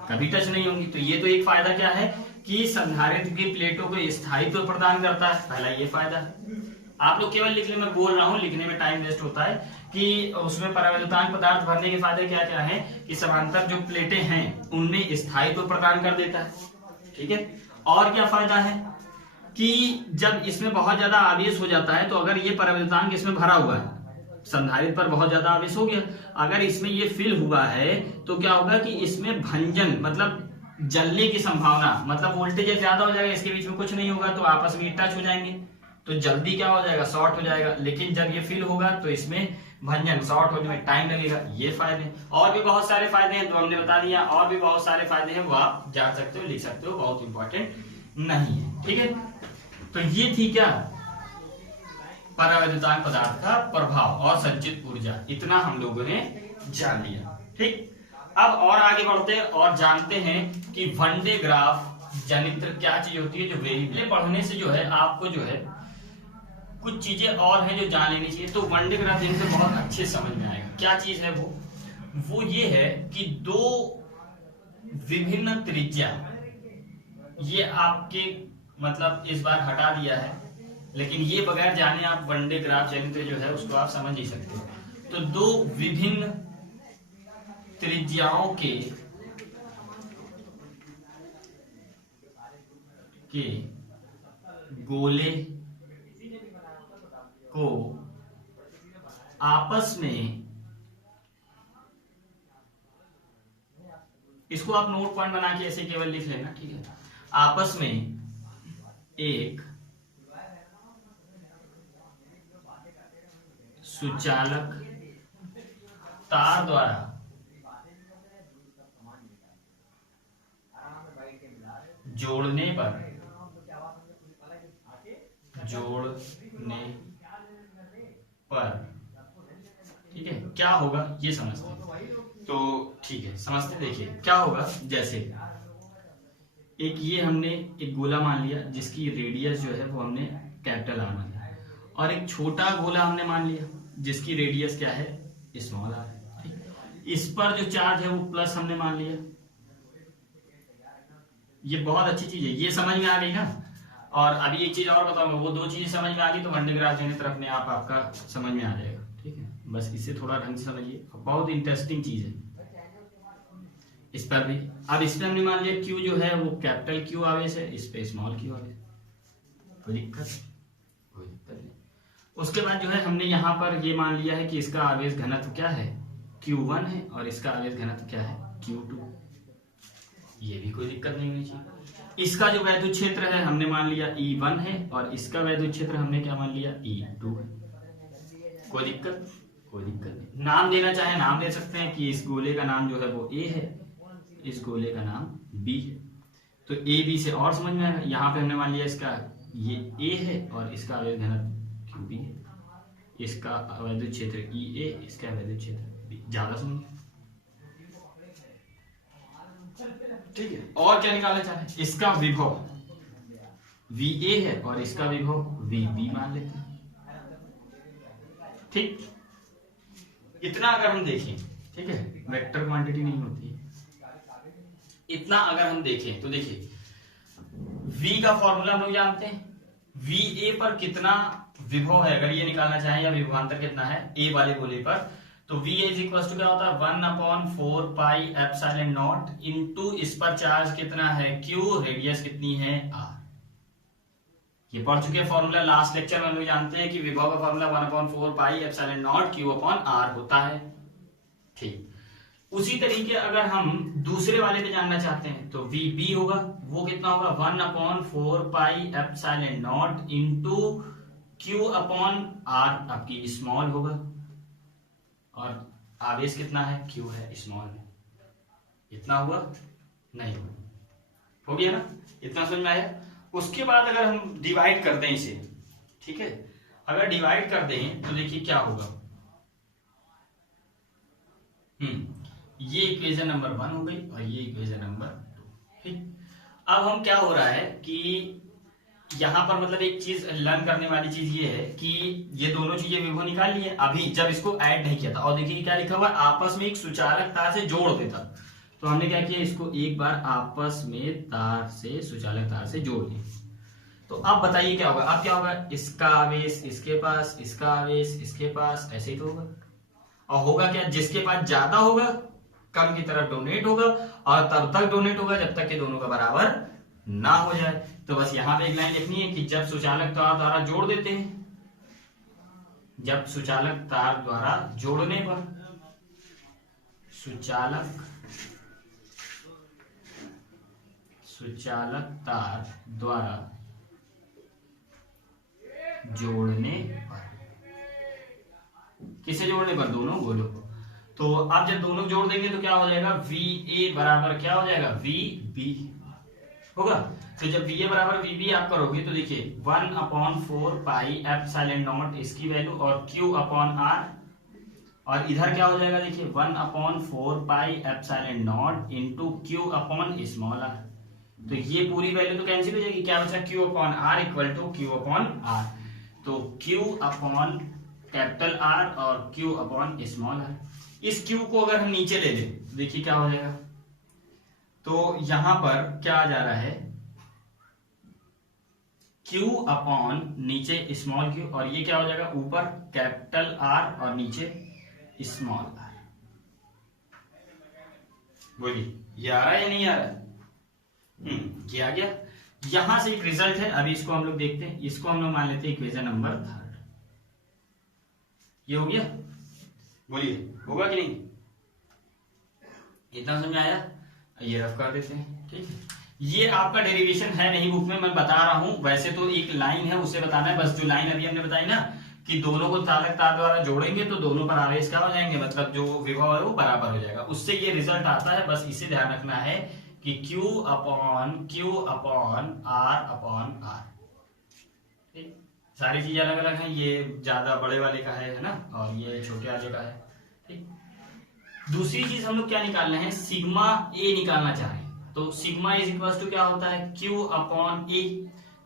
कभी टच नहीं होंगी। तो ये तो एक फायदा क्या है कि संधारित्र की प्लेटों को स्थायित्व प्रदान करता है, पहला ये फायदा है। आप लोग केवल लिखने में बोल रहा हूं, लिखने में टाइम वेस्ट होता है कि उसमें परावैद्युतांक पदार्थ भरने के फायदे क्या क्या है कि समांतर जो प्लेटें हैं उनमें स्थायित्व प्रदान कर देता है, ठीक है। और क्या फायदा है कि जब इसमें बहुत ज्यादा आवेश हो जाता है, तो अगर ये परावैद्युतांक इसमें भरा हुआ है, संधारित्र पर बहुत ज्यादा आवेश हो गया, अगर इसमें ये फिल हुआ है तो क्या होगा कि इसमें भंजन, मतलब जलने की संभावना, मतलब वोल्टेज ज्यादा हो जाएगा, इसके बीच में कुछ नहीं होगा तो आपस में टच हो जाएंगे, तो जल्दी क्या हो जाएगा, शॉर्ट हो जाएगा। लेकिन जब ये फिल होगा तो इसमें भंजन, शॉर्ट होने में टाइम लगेगा। ये फायदे। और भी बहुत सारे फायदे हैं, तो हमने बता दिया। और भी बहुत सारे फायदे हैं, वो आप जान सकते हो, लिख सकते हो, बहुत इंपॉर्टेंट नहीं है, ठीक है। तो ये थी क्या, परावैद्युतांक पदार्थ का प्रभाव और संचित ऊर्जा, इतना हम लोगों ने जान लिया, ठीक। अब और आगे बढ़ते हैं और जानते हैं कि वन डे ग्राफ जनित्र क्या चीज होती है, जो वेरिएबल पढ़ने से जो है आपको जो है कुछ चीजें और हैं जो जान लेनी चाहिए। तो वन डे ग्राफ देखने से बहुत अच्छे समझ में आएगा। क्या चीज है वो ये है कि दो विभिन्न त्रिज्या, ये आपके मतलब इस बार हटा दिया है, लेकिन ये बगैर जाने आप वन डे ग्राफ जनित जो है उसको आप समझ नहीं सकते। तो दो विभिन्न त्रिज्याओं के गोले को आपस में, इसको आप नोट पॉइंट बना के ऐसे केवल लिख लेना, ठीक है। आपस में एक सुचालक तार द्वारा जोड़ने पर ठीक है क्या होगा ये समझते हैं। तो ठीक है समझते, देखिए क्या होगा। जैसे एक ये हमने एक गोला मान लिया जिसकी रेडियस जो है वो हमने कैपिटल आर मान लिया, और एक छोटा गोला हमने मान लिया जिसकी रेडियस क्या है स्मॉल आर है। इस पर जो चार्ज है वो प्लस हमने मान लिया। ये बहुत अच्छी चीज है, ये समझ में आ गई ना। और अभी एक चीज और बताऊंगा, वो दो चीजें समझ में आ गई तो वन डे ग्राफ जनित अपने आप आपका समझ में आ जाएगा, ठीक है। बस इसे थोड़ा ढंग से समझिए, बहुत इंटरेस्टिंग चीज है। इस पर भी अब इसमें हमने मान लिया क्यू जो है वो कैपिटल क्यू आवेश है, इस पे स्मॉल क्यू आवेश, कोई दिक्कत नहीं। उसके बाद जो है हमने यहाँ पर ये मान लिया है कि इसका आवेश घनत्व क्या है Q1 है, और इसका आवेश घनत्व क्या है Q2। ये भी कोई दिक्कत नहीं होनी चाहिए। इसका जो वैद्युत क्षेत्र है हमने मान लिया E1 है, और इसका वैद्युत क्षेत्र हमने क्या मान लिया E2 है। कोई दिक्कत नहीं। नाम देना चाहे नाम दे सकते हैं कि इस गोले का नाम जो है वो A है, इस गोले का नाम B है। तो A B से और समझ में आएगा। यहाँ पे हमने मान लिया इसका ये A है और इसका आवेश घनत्व QB है, इसका वैद्युत क्षेत्र EA, इसका वैद्युत क्षेत्र B। ज्यादा समझ, ठीक है। और क्या निकालना चाहे, इसका विभव VA है और इसका विभव VB मान लेते हैं, ठीक। इतना अगर हम देखें, ठीक है, वेक्टर क्वांटिटी नहीं होती है। इतना अगर हम देखें तो देखिए V का फॉर्मूला हम लोग जानते हैं, VA पर कितना विभव है अगर ये निकालना चाहें, या विभवांतर कितना है A वाले गोले पर, तो VA इज इक्वल टू क्या होता है 1/4 पाई एप्सिलॉन नॉट इनटू इस पर चार्ज कितना है Q, रेडियस कितनी है R। ये पढ़ चुके फॉर्मूला लास्ट लेक्चर में। हम लोग जानते हैं कि विभव का formula 1/4 pi epsilon not Q/R होता है, ठीक। उसी तरीके अगर हम दूसरे वाले पे जानना चाहते हैं तो VB होगा, वो कितना होगा 1/4 pi epsilon not into Q/R, आपकी स्मॉल होगा, और आवेश कितना है Q है स्मॉल में। इतना हुआ नहीं हुआ, हो गया ना, इतना समझ में आया। उसके बाद अगर हम डिवाइड कर दें इसे, ठीक है, अगर डिवाइड कर दें तो देखिए क्या होगा। ये इक्वेशन नंबर 1 हो गई और ये इक्वेशन नंबर 2, ठीक। अब हम क्या हो रहा है कि यहां पर मतलब एक चीज लर्न करने वाली चीज ये है कि ये दोनों चीजें विभव निकाल लिए अभी जब इसको ऐड नहीं किया था, और देखिए क्या लिखा हुआ है, आपस में एक सुचालक तार से जोड़ देता। तो हमने क्या किया, इसको एक बार आपस में तार से सुचालक तार से जोड़ दिया। तो अब बताइए क्या होगा, अब क्या होगा, इसका आवेश इसके पास, इसका आवेश इसके पास, ऐसे ही तो होगा। और होगा क्या, जिसके पास ज्यादा होगा कम की तरफ डोनेट होगा, और तब तक डोनेट होगा जब तक कि दोनों का बराबर ना हो जाए। तो बस यहां पे एक लाइन लिखनी है कि जब सुचालक तार द्वारा जोड़ देते हैं, जब सुचालक तार द्वारा जोड़ने पर, सुचालक तार द्वारा जोड़ने पर, किसे जोड़ने पर, दोनों गोलों को। तो अब जब दोनों जोड़ देंगे तो क्या हो जाएगा, VA बराबर क्या हो जाएगा VB होगा। तो जब VA बराबर VB आप करोगे तो देखिए 1/4 पाई एप्सिलॉन नॉट इसकी वैल्यू और Q/R, और इधर क्या हो जाएगा देखिए 1/4 pi epsilon not into Q/r। तो ये पूरी वैल्यू तो कैंसिल हो जाएगी, क्या बचा Q/R इक्वल टू Q/R। तो Q अपॉन कैपिटल R और Q अपॉन स्मॉल r। इस Q को अगर हम नीचे ले लें तो देखिए क्या हो जाएगा, तो यहां पर क्या आ जा रहा है, Q अपॉन नीचे स्मॉल q, और ये क्या हो जाएगा ऊपर कैपिटल R और नीचे स्मॉल r। बोलिए ये आ रहा है या नहीं आ रहा है? ये आ गया। यहां से एक रिजल्ट है, अभी इसको हम लोग देखते हैं, इसको हम लोग मान लेते हैं इक्वेशन नंबर 3। ये हो गया, बोलिए होगा कि नहीं? इतना समझ आया? ये रफ कर देते हैं, ठीक है। ये आपका डेरिवेशन है नहीं बुक में, मैं बता रहा हूं, वैसे तो एक लाइन है उसे बताना है, बस जो लाइन अभी हमने बताई ना कि दोनों को तारक तार द्वारा जोड़ेंगे तो दोनों पर आवेश क्या हो जाएंगे, मतलब जो विभव है वो बराबर हो जाएगा, उससे ये रिजल्ट आता है। बस इसे ध्यान रखना है कि Q अपॉन R, ठीक। सारी चीजें अलग अलग हैं, ये ज्यादा बड़े वाले का है ना, और ये छोटे वाले का है, ठीक। दूसरी चीज हम लोग क्या निकालना है, सिग्मा ए निकालना चाह रहे हैं, तो सिग्मा इज इक्वल टू क्या होता है, Q अपॉन ए।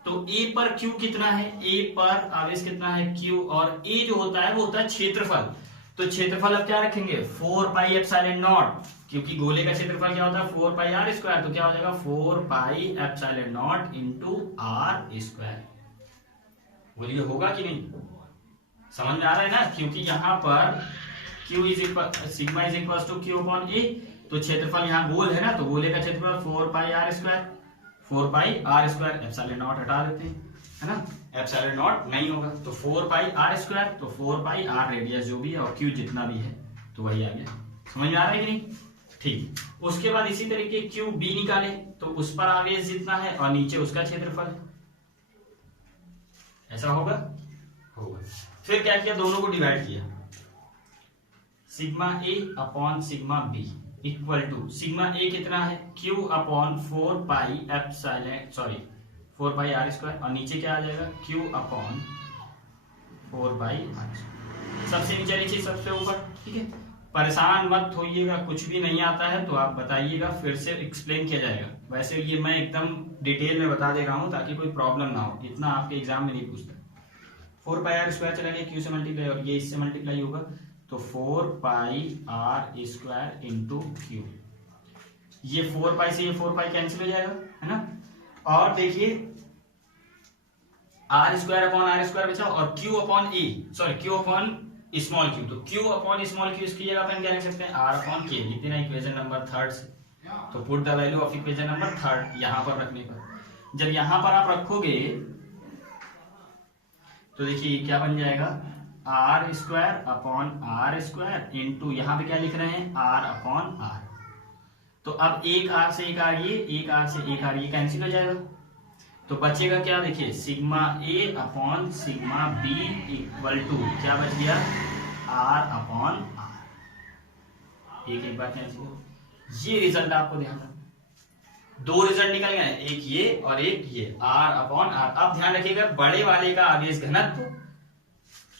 तो A पर Q कितना है, A पर आवेश कितना है Q, और A जो होता है वो होता है क्षेत्रफल। तो क्षेत्रफल अब क्या रखेंगे 4 पाई एप्सिलॉन नॉट, क्योंकि गोले का क्षेत्रफल क्या होता है 4 पाई r स्क्वायर, तो क्या हो जाएगा 4 pi epsilon naught into r square. बोलिए होगा कि नहीं? समझ में आ रहा है ना, क्योंकि यहाँ पर Q is equal sigma is equal to Q upon A, तो क्षेत्रफल यहाँ गोल है ना, तो गोले का क्षेत्रफल 4 pi r square, 4 pi r square, epsilon not हटा देते हैं, है ना, एप्सिलॉन नॉट नहीं होगा, तो 4 पाई r स्क्वायर, तो 4 पाई r रेडियस जो भी है और Q जितना भी है तो वही आ गया। समझ में आ रहा है कि नहीं? ठीक। उसके बाद इसी तरीके Q B निकाले, तो उस पर आवेश जितना है और नीचे उसका क्षेत्रफल, ऐसा होगा। फिर क्या किया, दोनों को डिवाइड किया, sigma A upon sigma B equal to sigma A कितना है Q upon 4 pi epsilon 4 pi r square, और नीचे क्या आ जाएगा Q upon 4 pi r square. सबसे नीचे लिखिए सबसे ऊपर, ठीक है। परेशान मत होइएगा, कुछ भी नहीं आता है तो आप बताइएगा, फिर से एक्सप्लेन किया जाएगा। वैसे ये मैं एकदम डिटेल में बता दे रहा हूँ ताकि कोई प्रॉब्लम ना हो, इतना आपके एग्जाम में नहीं पूछता। 4 पाई r स्क्वायर चला गया Q से मल्टीप्लाई, और ये इससे मल्टीप्लाई होगा, तो 4 pi r square into Q। ये 4 पाई से ये 4 पाई कैंसिल हो जाएगा, है ना। और देखिए r square upon r square बचा, और Q upon Q upon small q, तो Q अपॉन स्मॉल q इसकी जगह अपन क्या लिख सकते हैं r अपॉन k, लिख देना इक्वेशन नंबर 3 से। तो put the value of equation number 3 यहां पर रखने पर, जब यहां पर आप रखोगे तो देखिए क्या बन जाएगा, r square upon r square into यहाँ पे क्या लिख रहे हैं r अपॉन r। तो अब एक r से एक r ये, एक r से एक r ये कैंसिल हो जाएगा, तो बचेगा क्या, देखिए sigma A upon sigma B equal to क्या बच गया r अपॉन r। एक बार कैंसिल, ये रिजल्ट आपको ध्यान रखना, दो रिजल्ट निकल गए, एक ये और एक ये, r अपॉन r। अब ध्यान रखिएगा बड़े वाले का आवेश घनत्व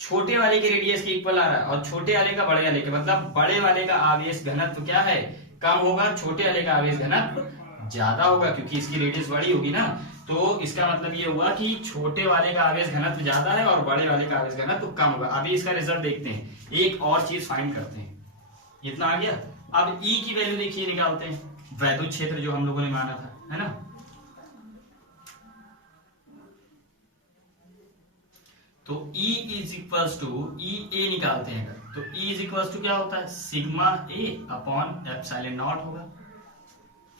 छोटे वाले के रेडियस के इक्वल आ रहा है, और छोटे वाले का बड़े वाले के, मतलब बड़े वाले का आवेश घनत्व क्या है कम होगा, छोटे वाले का आवेश घनत्व ज्यादा होगा, क्योंकि इसकी रेडियस बड़ी होगी ना। तो इसका मतलब ये हुआ कि छोटे वाले का आवेश घनत्व ज्यादा है और बड़े वाले का आवेश घनत्व कम होगा। अभी इसका रिजल्ट देखते हैं, एक और चीज फाइंड करते हैं। इतना आ गया। अब E की वैल्यू देखिए निकालते हैं, वैद्युत क्षेत्र जो हम लोगों ने माना था, है ना। तो E इज इक्वल टू ई ए निकालते हैं अगर, तो E इज इक्वल टू क्या होता है sigma A upon epsilon not होगा।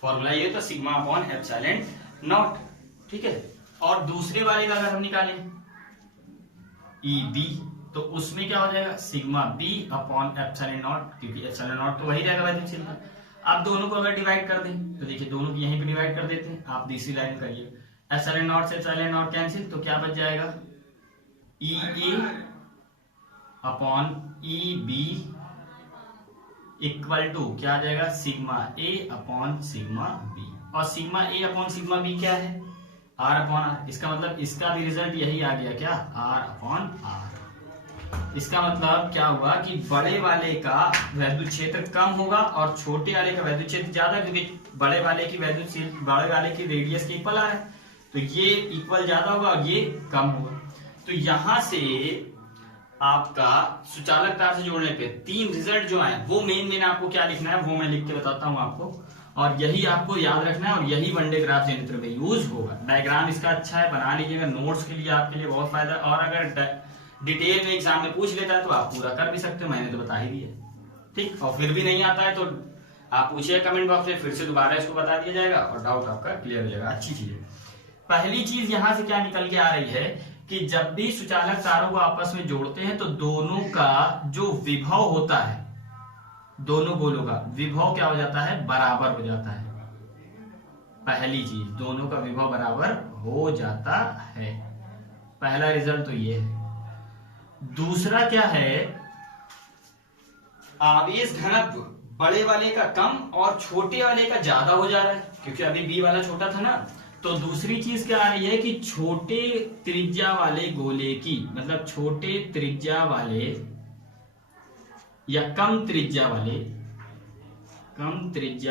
फॉर्मूला ये तो सिग्मा अपॉन एप्सिलॉन नॉट, ठीक है। और दूसरे वाले का अगर हम निकालें EB, तो उसमें क्या हो जाएगा sigma B upon epsilon not, क्योंकि एप्सिलॉन नॉट तो वही रहेगा वैद्युत क्षेत्र। आप दोनों को अगर डिवाइड कर दें तो देखिए दोनों की यहीं पे डिवाइड कर देते हैं, आप दूसरी लाइन करिए, एप्सिलॉन नॉट से एप्सिलॉन नॉट कैंसिल, तो क्या बच जाएगा EA upon EB equal to क्या आ जाएगा sigma A upon sigma B, और sigma A upon sigma B क्या है R अपॉन R। इसका मतलब इसका भी रिजल्ट यही आ गया, क्या R अपॉन R। इसका मतलब क्या हुआ कि बड़े वाले का वैद्युत क्षेत्र कम होगा और छोटे वाले का वैद्युत क्षेत्र ज्यादा, क्योंकि बड़े वाले की रेडियस के इक्वल आ रहा है, तो ये इक्वल ज्यादा होगा और ये कम होगा। तो यहां से आपका सुचालक तार से जोड़ने पे 3 रिजल्ट जो आए वो मेन आपको क्या लिखना है वो मैं लिख के बताता हूं आपको, और यही आपको याद रखना है और यही वनडे ग्राफ जनरेटर में यूज होगा। डायग्राम इसका अच्छा है, बना लीजिएगा, नोट्स के लिए आपके लिए बहुत फायदा। और अगर डिटेल में एग्जाम में पूछ लेता है तो आप पूरा कर भी सकते हो, मैंने तो बता ही दिया। ठीक, और फिर भी नहीं आता है तो आप पूछिए कमेंट बॉक्स में, फिर से दोबारा इसको बता दिया जाएगा और डाउट आपका क्लियर हो जाएगा। अच्छी चीज है। पहली चीज यहां से क्या निकल के आ रही है कि जब भी सुचालक तारों को आपस में जोड़ते हैं तो दोनों का जो विभव होता है, दोनों गोलों का विभव क्या हो जाता है, बराबर हो जाता है। पहली चीज, दोनों का विभव बराबर हो जाता है। पहला रिजल्ट तो ये है। दूसरा क्या है, आवेश घनत्व बड़े वाले का कम और छोटे वाले का ज्यादा हो जा रहा है, क्योंकि अभी बी वाला छोटा था ना। तो दूसरी चीज क्या आ रही है कि छोटे त्रिज्या वाले गोले की, मतलब छोटे त्रिज्या वाले या कम त्रिज्या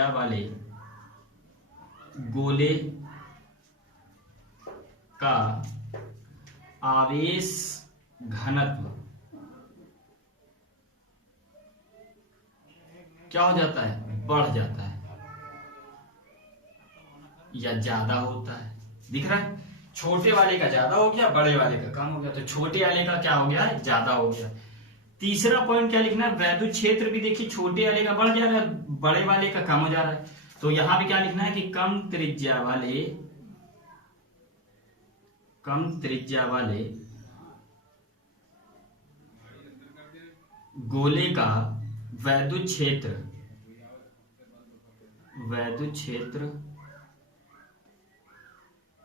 वाले गोले का आवेश घनत्व क्या हो जाता है, बढ़ जाता है या ज्यादा होता है। दिख रहा है, छोटे वाले का ज्यादा हो गया, बड़े वाले का कम हो गया, तो छोटे वाले का क्या हो गया, ज्यादा हो गया। तीसरा पॉइंट क्या लिखना है, वैद्युत क्षेत्र भी देखिए छोटे वाले का बढ़ जा रहा है, बड़े वाले का कम हो जा रहा है। तो यहां भी क्या लिखना है कि कम त्रिज्या वाले गोले का वैद्युत क्षेत्र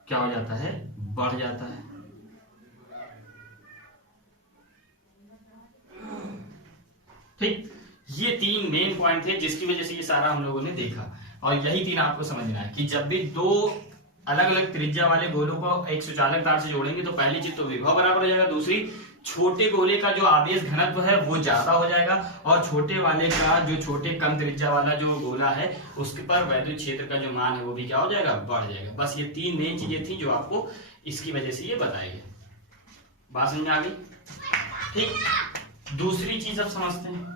क्या हो जाता है, बढ़ जाता है। ठीक, ये 3 मेन पॉइंट थे जिसकी वजह से ये सारा हम लोगों ने देखा, और यही 3 आपको समझना है कि जब भी 2 अलग अलग त्रिज्या वाले गोलों को एक सुचालक तार से जोड़ेंगे तो पहली चीज तो विभव बराबर हो जाएगा, दूसरी छोटे गोले का जो आवेश घनत्व है वो ज्यादा हो जाएगा, और छोटे वाले का जो छोटे कम त्रिज्या वाला जो गोला है उसके पर वैद्युत क्षेत्र का जो मान है वो भी क्या हो जाएगा, बढ़ जाएगा। बस ये 3 मेन चीजें थी जो आपको इसकी वजह से ये बताई गई। बात समझ में आ गई? ठीक, दूसरी चीज अब समझते हैं।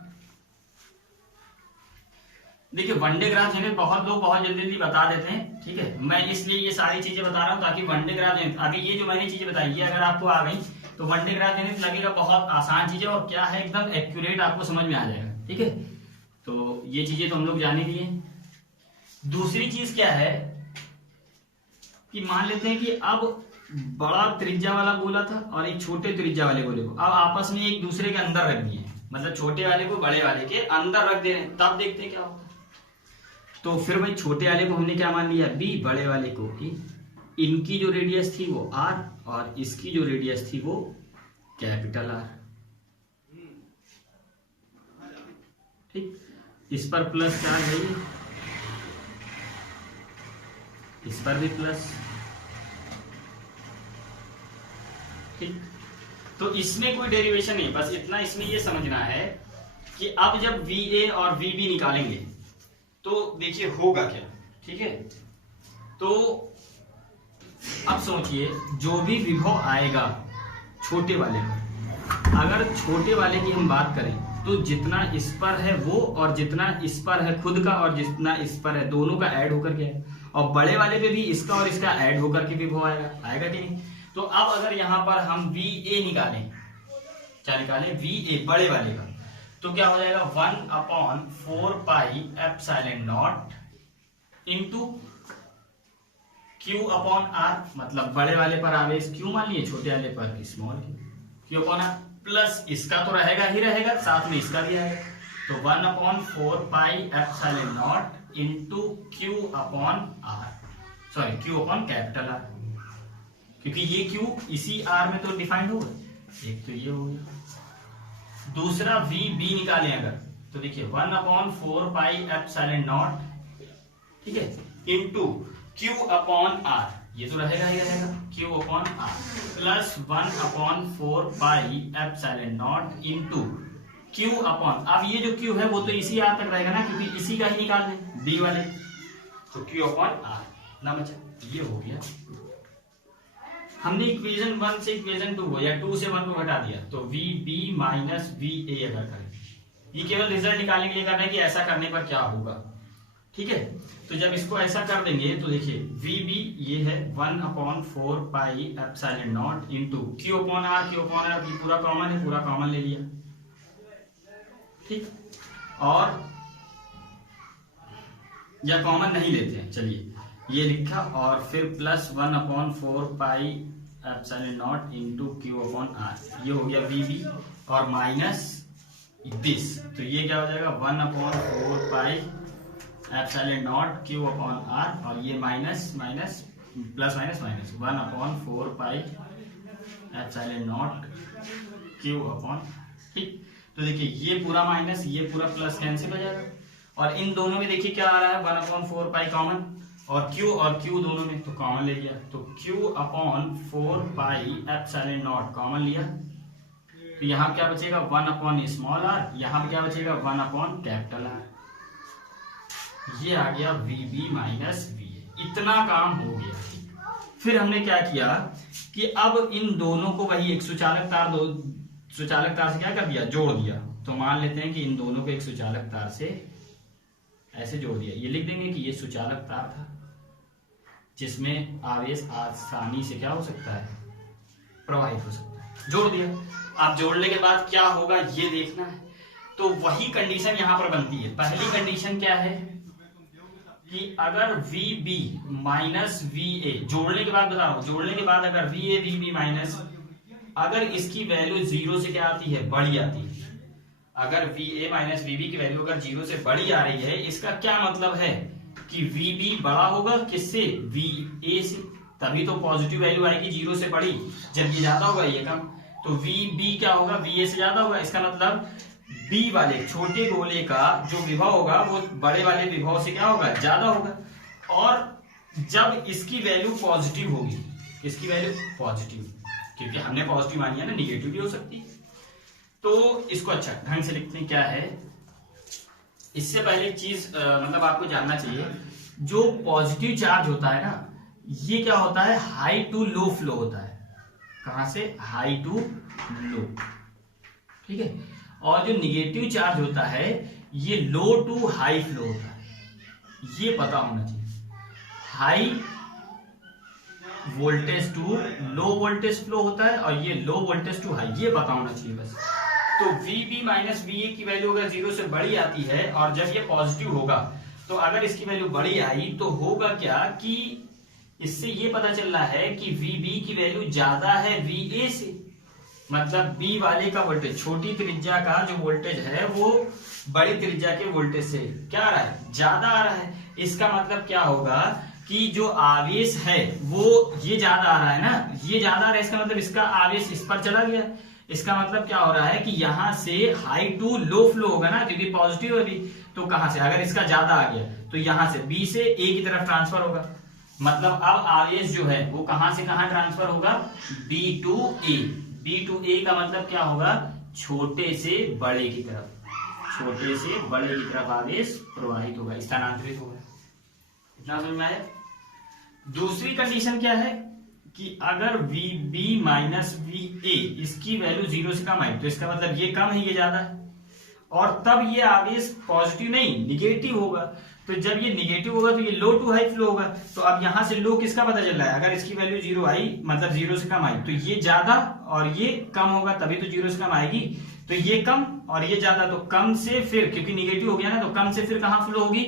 देखिए वनडे ग्राफ जनरेटर बहुत लोग बहुत जल्दी बता देते हैं, ठीक है, मैं इसलिए ये सारी चीजें बता रहा हूं ताकि वनडे ग्राफ अभी ये जो मैंने चीजें बताई ये अगर आपको आ गई तो वनडे ग्राफ जनरेटर लगेगा बहुत आसान चीजें और क्या है एकदम एक्यूरेट आपको समझ में आ जाएगा। ठीक है, तो ये चीजें तो हम लोग जान ही लिए। दूसरी चीज क्या है कि मान लेते हैं कि अब बड़ा त्रिज्या वाला गोला था और एक छोटे त्रिज्या वाले गोले को अब आपस में एक दूसरे के अंदर रख दिए, मतलब छोटे वाले को बड़े वाले के अंदर रख दे रहे हैं, तब देखते हैं क्या होता है। तो फिर भाई छोटे वाले को हमने क्या मान लिया, बी, बड़े वाले को ई। इनकी जो रेडियस थी वो आर और इसकी जो रेडियस थी वो कैपिटल आर। ठीक, इस पर प्लस चार्ज है, इस पर भी प्लस। ठीक, तो इसमें कोई डेरिवेशन नहीं, बस इतना इसमें ये समझना है कि अब जब VA और VB निकालेंगे तो देखिए होगा क्या। ठीक है, तो अब सोचिए जो भी विभव आएगा छोटे वाले का, अगर छोटे वाले की हम बात करें तो जितना इस पर है वो और जितना इस पर है खुद का और जितना इस पर है दोनों का ऐड होकर के है, और बड़े वाले पे भी इसका और इसका ऐड होकर के विभव आएगा कि नहीं। तो अब अगर यहां पर हम VA निकालें, क्या निकालें, VA बड़े वाले का, तो क्या हो जाएगा 1/4 pi epsilon naught into Q/R, मतलब बड़े वाले पर आवेश Q मान लिए, छोटे वाले पर स्मॉल Q/R, प्लस इसका तो रहेगा ही रहेगा, साथ में इसका भी आएगा। तो 1/4 pi epsilon naught into Q/R, sorry Q/R, क्योंकि ये Q इसी R में तो डिफाइंड होगा। एक तो ये हो गया। दूसरा VB निकालें अगर तो देखिए 1/4 पाई एप्सिलॉन नॉट, ठीक है, इंटू Q/R, ये तो रहेगा ही रहेगा, Q/R plus 1/4 pi epsilon naught into Q/, अब ये जो Q है वो तो इसी R तक रहेगा ना, क्योंकि इसी का ही निकाल दें B वाले, तो Q/R ना बचा, ये हो गया। हमने इक्वेशन 1 से इक्वेशन 2 को या 2 से 1 को घटा दिया, तो V B minus V A अगर करें, ये केवल रिजल्ट निकालने के लिए करना है कि ऐसा करने पर क्या होगा। ठीक है, तो जब इसको ऐसा कर देंगे तो देखिए वी बी ये है 1/4 pi epsilon naught into Q upon R. Q upon R पूरा कॉमन है, पूरा कॉमन ले लिया। ठीक, और या कॉमन नहीं लेते हैं, चलिए ये लिखा, और फिर plus 1/4 pi epsilon naught into Q upon R, ये हो गया वी बी, और माइनस दिस, तो ये क्या हो जाएगा 1/4 pi epsilon naught Q upon R, और ये minus minus plus minus minus 1/4 pi epsilon naught Q upon. ठीक, तो देखिए ये पूरा माइनस ये पूरा प्लस कैंसिल हो जाएगा, और इन दोनों में देखिए क्या आ रहा है 1/4 पाई कॉमन, और Q दोनों में तो कॉमन ले लिया, तो Q/4 pi epsilon not common लिया, तो यहाँ क्या बचेगा 1/स्मॉल आर, यहाँ पे क्या बचेगा 1/कैपिटल आर। ये आ गया VB माइनस VA, इतना काम हो गया। फिर हमने क्या किया कि अब इन दोनों को वही एक सुचालक तार से क्या कर दिया, जोड़ दिया। तो मान लेते हैं कि इन दोनों को एक सुचालक तार से ऐसे जोड़ दिया, ये लिख देंगे कि ये सुचालक तार था जिसमें आवेश आसानी से क्या हो सकता है, प्रवाहित हो सकता है। जोड़ दिया, आप जोड़ने के बाद क्या होगा ये देखना है। तो वही कंडीशन यहां पर बनती है। पहली कंडीशन क्या है कि अगर VB माइनस VA, जोड़ने के बाद बता रहा हूं, जोड़ने के बाद अगर VA VB माइनस, अगर इसकी वैल्यू 0 से क्या आती है, बड़ी आती है, अगर VA माइनस VB की वैल्यू अगर 0 से बड़ी आ रही है, इसका क्या मतलब है कि VB बड़ा होगा किससे, VA से, तभी तो पॉजिटिव वैल्यू आएगी 0 से बड़ी। जब ये ज्यादा होगा ये कम, तो VB क्या होगा, VA से ज्यादा होगा। इसका मतलब B वाले छोटे गोले का जो विभव होगा वो बड़े वाले विभव से क्या होगा, ज्यादा होगा। और जब इसकी वैल्यू पॉजिटिव होगी, इसकी वैल्यू पॉजिटिव, क्योंकि हमने पॉजिटिव मानी है ना, निगेटिव भी हो सकती है। तो इसको अच्छा ढंग से लिखते हैं, क्या है, इससे पहले एक चीज मतलब आपको जानना चाहिए, जो पॉजिटिव चार्ज होता है ना, ये क्या होता है, हाई टू लो फ्लो होता है। कहां से, हाई टू लो, ठीक है। और जो निगेटिव चार्ज होता है ये लो टू हाई फ्लो होता है, ये पता होना चाहिए। High voltage to low voltage flow होता है, और ये लो वोल्टेज टू हाई, ये पता होना चाहिए बस। तो VB माइनस VA की वैल्यू अगर 0 से बड़ी आती है, और जब ये पॉजिटिव होगा, तो अगर इसकी वैल्यू बड़ी आई तो होगा क्या कि इससे ये पता चल रहा है कि VB की वैल्यू ज्यादा है VA से, मतलब B वाले का वोल्टेज, छोटी त्रिज्या का जो वोल्टेज है वो बड़ी त्रिज्या के वोल्टेज से क्या आ रहा है, ज्यादा आ रहा है। इसका मतलब क्या होगा कि जो आवेश है वो ये ज्यादा आ रहा है ना, ये ज्यादा आ रहा है, इसका मतलब इसका आवेश इस पर चला गया। इसका मतलब क्या हो रहा है कि यहां से हाई टू लो फ्लो होगा ना, क्योंकि पॉजिटिव है भी, तो कहां से, अगर इसका ज्यादा आ गया तो यहां से B से A की तरफ ट्रांसफर होगा। मतलब अब आवेश जो है वो कहां से कहां ट्रांसफर होगा, B to A। B to A का मतलब क्या होगा, छोटे से बड़े की तरफ, छोटे से बड़े की तरफ आवेश प्रवाहित होगा, स्थानांतरित होगा। इतना समझ में आया। दूसरी कंडीशन क्या है कि अगर VB माइनस VA इसकी वैल्यू 0 से कम आई, तो इसका मतलब ये कम है, ये ज्यादा है, और तब ये आवेश पॉजिटिव नहीं निगेटिव होगा। तो जब ये निगेटिव होगा तो ये लो टू हाई फ्लो होगा। तो अब यहां से लो किसका पता चल रहा है, अगर इसकी वैल्यू 0 आई, मतलब 0 से कम आई, तो ये ज्यादा और ये कम होगा, तभी तो 0 से कम आएगी। तो ये कम और ये ज्यादा, तो कम से फिर, क्योंकि निगेटिव हो गया ना, तो कम से फिर कहां फ्लो होगी,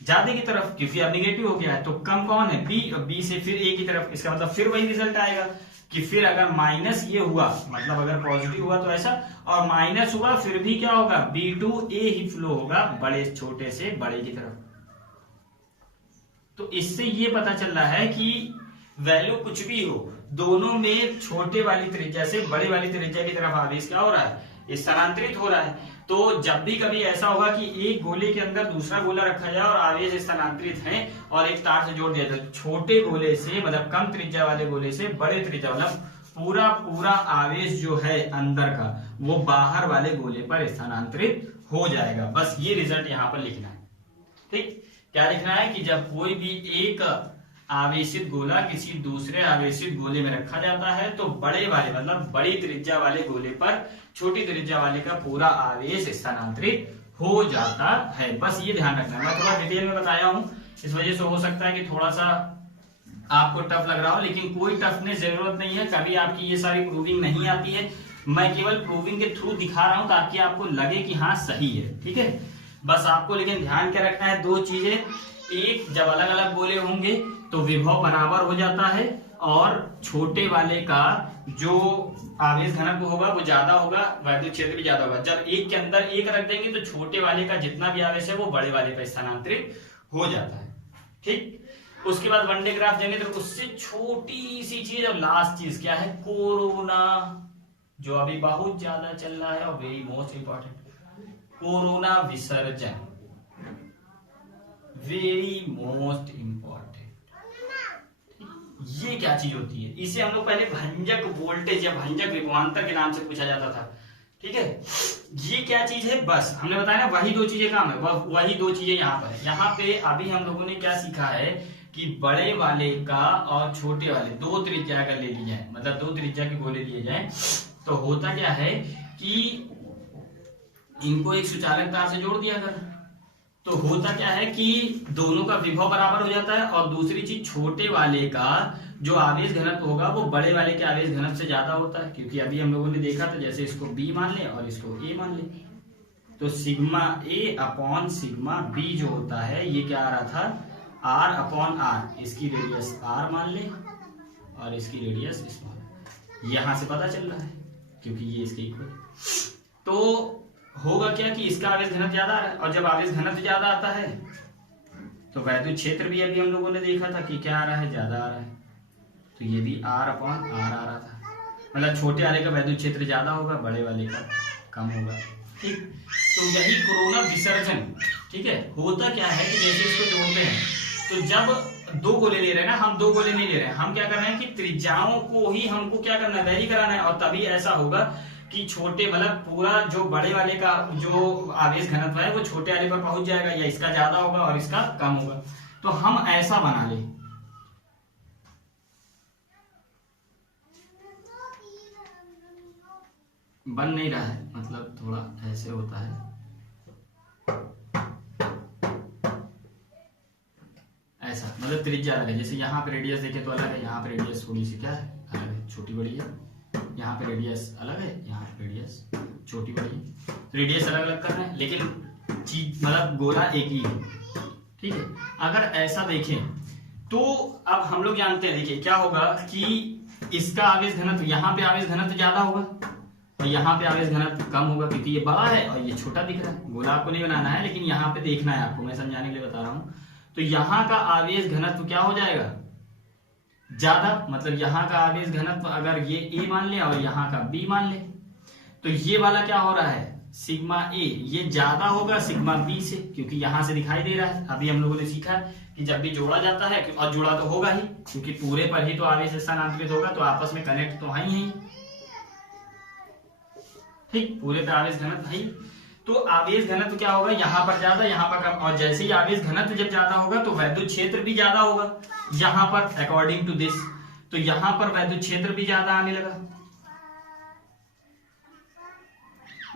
ज्यादा की तरफ, क्योंकि अब निगेटिव हो गया है। तो कम कौन है, B से फिर A की तरफ। इसका मतलब फिर वही रिजल्ट आएगा कि फिर अगर माइनस ये हुआ, मतलब अगर पॉजिटिव हुआ तो ऐसा, और माइनस हुआ फिर भी क्या होगा, B टू A ही फ्लो होगा, बड़े छोटे से बड़े की तरफ। तो इससे ये पता चल रहा है कि वैल्यू कुछ भी हो, दोनों में छोटे वाली त्रिज्या से बड़ी वाली त्रिज्या की तरफ आवेश क्या हो रहा है, स्थानांतरित हो रहा है। तो जब भी कभी ऐसा होगा कि एक गोले के अंदर दूसरा गोला रखा जाए और आवेश स्थानांतरित है और एक तार से जोड़ दिया जाए, छोटे गोले से, मतलब कम त्रिज्या वाले गोले से बड़े त्रिज्या, मतलब पूरा आवेश जो है अंदर का वो बाहर वाले गोले पर स्थानांतरित हो जाएगा। बस ये रिजल्ट यहां पर लिखना है। ठीक, क्या लिखना है कि जब कोई भी एक आवेशित गोला किसी दूसरे आवेशित गोले में रखा जाता है तो बड़े वाले मतलब बड़ी त्रिज्या वाले गोले पर छोटी त्रिज्या वाले का पूरा आवेश स्थानांतरित हो जाता है। बस ये ध्यान रखना है। मैं थोड़ा डिटेल में बताया हूं, इस वजह से हो सकता है कि थोड़ा सा आपको टफ लग रहा हो, लेकिन कोई टफनेस जरूरत नहीं है। कभी आपकी ये सारी प्रूविंग नहीं आती है, मैं केवल प्रूविंग के थ्रू दिखा रहा हूं ताकि आपको लगे कि हाँ सही है। ठीक है, बस आपको लेकिन ध्यान क्या रखना है, दो चीजें। एक, जब अलग अलग गोले होंगे तो विभव बराबर हो जाता है और छोटे वाले का जो आवेश घनत्व होगा वो ज्यादा होगा, वैद्युत क्षेत्र भी ज्यादा होगा। जब एक के अंदर एक रख देंगे तो छोटे वाले का जितना भी आवेश है वो बड़े वाले पर स्थानांतरित हो जाता है। ठीक, उसके बाद वनडे ग्राफ देंगे तो उससे छोटी सी चीज और लास्ट चीज क्या है, कोरोना, जो अभी बहुत ज्यादा चल रहा है और वेरी मोस्ट इंपॉर्टेंट, कोरोना विसर्जन, वेरी मोस्ट इंपॉर्टेंट। ये क्या चीज होती है, इसे हम लोग पहले भंजक वोल्टेज या भंजक विभवांतर के नाम से पूछा जाता था। ठीक है, ये क्या चीज है, बस हमने बताया ना वही दो चीजें काम है, वही दो चीजें यहाँ पर है। यहाँ पे अभी हम लोगों ने क्या सीखा है कि बड़े वाले का और छोटे वाले दो त्रिज्या का ले लिया है, मतलब दो त्रिज्या के गोले लिए जाए तो होता क्या है कि इनको एक सुचालक तार से जोड़ दिया कर, तो होता क्या है कि दोनों का विभव बराबर हो जाता है। और दूसरी चीज, छोटे वाले का जो आवेश घनत्व होगा वो बड़े वाले के आवेश घनत्व से ज्यादा होता है, क्योंकि अभी हम लोगों ने देखा था जैसे इसको B मान ले और इसको A मान ले, तो sigma A upon sigma B जो होता है ये क्या आ रहा था, R अपॉन R, इसकी रेडियस R मान ले और इसकी रेडियस स्मॉल, यहां से पता चल रहा है क्योंकि ये इसके इक्वल। तो होगा क्या कि इसका आवेश घनत्व ज्यादा आ रहा है, और जब आवेश घनत्व ज्यादा आता है तो वैद्युत क्षेत्र भी अभी हम लोगों ने देखा था कि क्या आ रहा है, ज्यादा आ रहा है, तो ये भी R अपॉन R आ रहा था, मतलब छोटे वाले का वैद्युत क्षेत्र ज्यादा होगा, बड़े वाले का कम होगा। ठीक, तो यही कोरोना विसर्जन। ठीक है, होता क्या है कि जैसे इसको जोड़ते हैं तो जब दो गोले ले रहे हैं ना, हम दो गोले नहीं ले रहे हैं, हम क्या कर रहे हैं कि त्रिज्याओं को ही हमको क्या करना है, वैरी कराना है, और तभी ऐसा होगा कि छोटे मतलब पूरा जो बड़े वाले का जो आवेश घनत्व है वो छोटे वाले पर पहुंच जाएगा, या इसका ज्यादा होगा और इसका कम होगा। तो हम ऐसा बना ले, बन नहीं रहा है, मतलब थोड़ा ऐसे होता है, ऐसा मतलब त्रिज्या अलग है। जैसे यहाँ पे रेडियस देखे तो अलग है, यहाँ पे रेडियस थोड़ी सी क्या है, अलग है, छोटी बड़ी है, यहाँ पे रेडियस अलग है, यहाँ पे रेडियस छोटी बड़ी है, रेडियस अलग अलग कर रहे हैं लेकिन चीज मतलब गोला एक ही है। ठीक है, अगर ऐसा देखें तो अब हम लोग जानते हैं, देखिए क्या होगा कि इसका आवेश घनत्व, यहाँ पे आवेश घनत्व ज्यादा होगा और यहाँ पे आवेश घनत्व कम होगा, क्योंकि ये बड़ा है और ये छोटा दिख रहा है। गोला आपको नहीं बनाना है लेकिन यहाँ पे देखना है आपको, मैं समझाने के लिए बता रहा हूँ। तो यहाँ का आवेश घनत्व क्या हो जाएगा, ज्यादा, मतलब यहाँ का आवेश घनत्व अगर ये A मान ले और यहाँ का B मान ले तो ये वाला क्या हो रहा है, सिग्मा A, ये ज्यादा होगा सिग्मा B से, क्योंकि यहां से दिखाई दे रहा है। अभी हम लोगों ने सीखा कि जब भी जोड़ा जाता है, और जोड़ा तो होगा ही क्योंकि पूरे पर ही तो आवेश स्थानांतरित होगा, तो आपस में कनेक्ट तो है ही। ठीक, पूरे पे आवेश घनत्व है, तो आवेश घनत्व क्या होगा, यहाँ पर ज्यादा यहाँ पर कम, और जैसे ही आवेश घनत्व जब ज्यादा होगा तो वैद्युत क्षेत्र भी ज्यादा होगा यहाँ पर, अकॉर्डिंग टू दिस, तो यहाँ पर वैद्युत क्षेत्र भी ज्यादा आने लगा।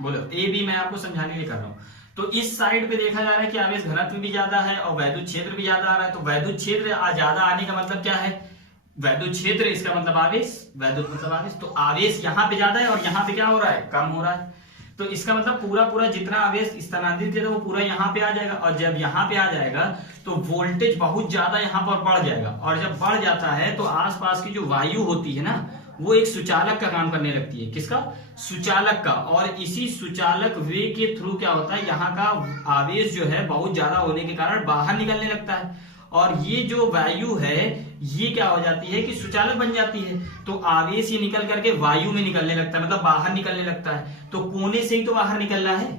बोलो ए बी, मैं आपको समझाने के लिए कर रहा हूं। तो इस साइड पे देखा जा रहा है कि आवेश घनत्व भी ज्यादा है और वैद्युत क्षेत्र भी ज्यादा आ रहा है, तो वैद्युत क्षेत्र ज्यादा आने का मतलब क्या है, वैद्युत क्षेत्र इसका मतलब आवेश, वैद्युत मतलब आवेश, तो आवेश यहाँ पे ज्यादा है और यहाँ पे क्या हो रहा है, कम हो रहा है। तो इसका मतलब पूरा जितना आवेश स्थानांतरित किया था वो पूरा यहाँ पे आ जाएगा, और जब यहाँ पे आ जाएगा तो वोल्टेज बहुत ज्यादा यहाँ पर बढ़ जाएगा, और जब बढ़ जाता है तो आसपास की जो वायु होती है ना वो एक सुचालक का काम करने लगती है। किसका, सुचालक का, और इसी सुचालक वे के थ्रू क्या होता है, यहाँ का आवेश जो है बहुत ज्यादा होने के कारण बाहर निकलने लगता है, और ये जो वायु है ये क्या हो जाती है कि सुचालक बन जाती है, तो आवेश ये निकल करके वायु में निकलने लगता है, मतलब बाहर निकलने लगता है। तो कोने से ही तो बाहर निकल रहा है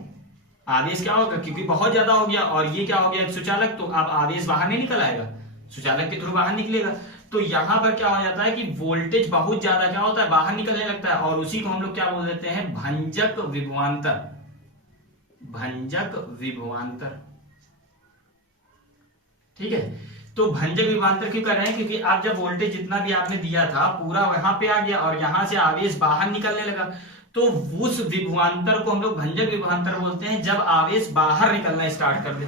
आवेश, क्या होगा, क्योंकि बहुत ज्यादा हो गया और ये क्या हो गया सुचालक, तो अब आवेश बाहर नहीं निकल आएगा, सुचालक के थ्रू बाहर निकलेगा। तो यहां पर क्या हो जाता है कि वोल्टेज बहुत ज्यादा क्या होता है, बाहर निकलने लगता है, और उसी को हम लोग क्या बोल देते हैं, भंजक विभवांतर, भंजक विभवांतर। ठीक है, तो भंजक विभवांतर क्यों कर रहे हैं, क्योंकि आप जब वोल्टेज जितना भी आपने दिया था पूरा वहां पे आ गया और यहां से आवेश बाहर निकलने लगा, तो उस विभवांतर को हम लोग भंजक विभवांतर बोलते हैं जब आवेश बाहर निकलना स्टार्ट कर दे।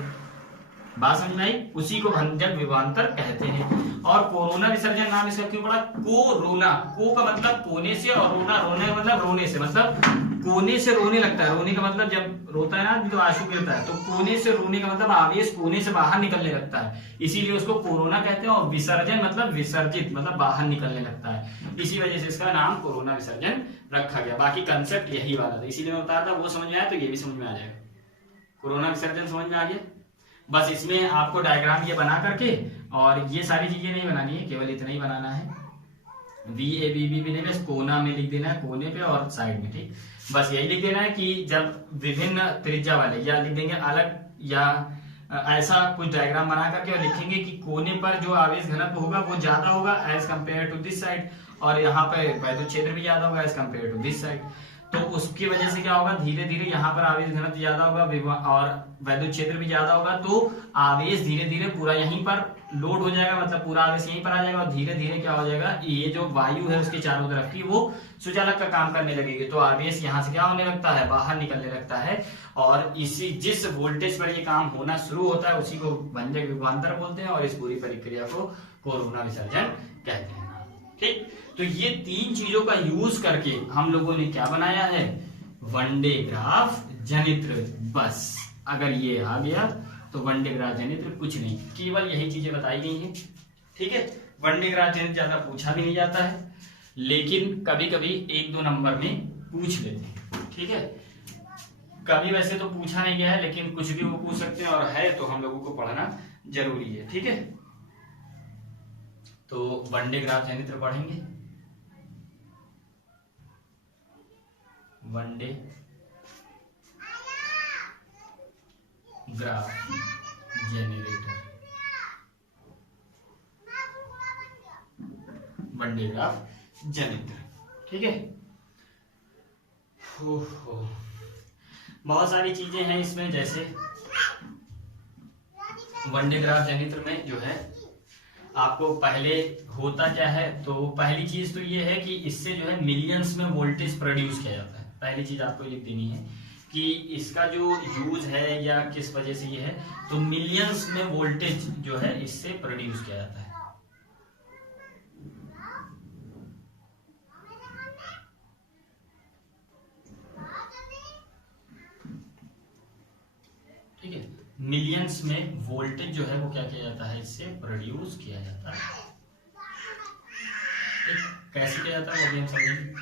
बात समझ में आई? उसी को भंजक विभवांतर कहते हैं। और कोरोना विसर्जन नाम इसका क्यों पड़ा? कोरोना, को का मतलब कोने से और रोना, रोने का मतलब रोने से, मतलब कोने से रोने लगता है। रोने का मतलब जब रोता है ना तो आंसू गिरता है, तो कोने से रोने का मतलब आवेश कोने से बाहर निकलने लगता है, इसीलिए उसको कोरोना कहते हैं। और विसर्जन मतलब विसर्जित, मतलब बाहर निकलने लगता है, इसी वजह से इसका नाम कोरोना विसर्जन रखा गया। बाकी कंसेप्ट यही वाला था, इसीलिए मैं बताया था। वो समझ में आया तो ये भी समझ में आ जाएगा। कोरोना विसर्जन समझ में आ गया। बस इसमें आपको डायग्राम ये बना करके, और ये सारी चीजें नहीं बनानी है, केवल इतना ही बनाना है। VABB भी नहीं, कोना में लिख देना है, कोने पे और साइड में, ठीक। बस यही लिख देना है कि जब विभिन्न त्रिज्या वाले, या लिख देंगे अलग, या ऐसा कुछ डायग्राम बना करके और लिखेंगे कि कोने पर जो आवेश घनत्व होगा वो ज्यादा होगा as compare to this side, और यहाँ पे वैद्युत क्षेत्र भी ज्यादा होगा as compare to this side. तो उसकी वजह से क्या होगा, धीरे धीरे यहाँ पर आवेश घनत्व ज्यादा होगा और वैद्युत क्षेत्र भी ज्यादा होगा, तो आवेश धीरे धीरे पूरा यहीं पर लोड हो जाएगा, मतलब पूरा आवेश यहीं पर आ जाएगा, और धीरे धीरे क्या हो जाएगा, ये जो वायु है उसके चारों तरफ की वो सुचालक का काम करने लगेगी, तो आवेश यहाँ से क्या होने लगता है, बाहर निकलने लगता है। और इसी जिस वोल्टेज पर ये काम होना शुरू होता है उसी को भंजक विभवांतर बोलते हैं, और इस पूरी प्रक्रिया को कोरोना विसर्जन कहते हैं, ठीक। तो ये तीन चीजों का यूज करके हम लोगों ने क्या बनाया है, वन डे ग्राफ जनित्र। बस अगर ये आ गया तो वन डे ग्राफ जनित्र कुछ नहीं, केवल यही चीजें बताई गई हैं, ठीक है। वन डे ग्राफ जनित्र ज्यादा पूछा भी नहीं जाता है, लेकिन कभी कभी 1-2 नंबर में पूछ लेते हैं, ठीक है। कभी वैसे तो पूछा नहीं गया है, लेकिन कुछ भी वो पूछ सकते हैं, और है तो हम लोगों को पढ़ना जरूरी है, ठीक है। तो वन डे ग्राफ जनित्र पढ़ेंगे, one D graph generator, one D graph जनित्र, ठीक है। बहुत सारी चीजें हैं इसमें, जैसे वन डे ग्राफ जनित्र में जो है आपको पहले होता क्या है, तो पहली चीज तो ये है कि इससे जो है मिलियंस में वोल्टेज प्रोड्यूस किया जाता है। पहली चीज आपको लिख देनी है कि इसका जो यूज है या किस वजह से ये है, तो मिलियंस में वोल्टेज जो है इससे प्रोड्यूस किया जाता है। ठीक है, मिलियंस में वोल्टेज जो है वो क्या किया जाता है, इससे प्रोड्यूस किया जाता है। कैसे किया जाता है वो भी हम समझेंगे,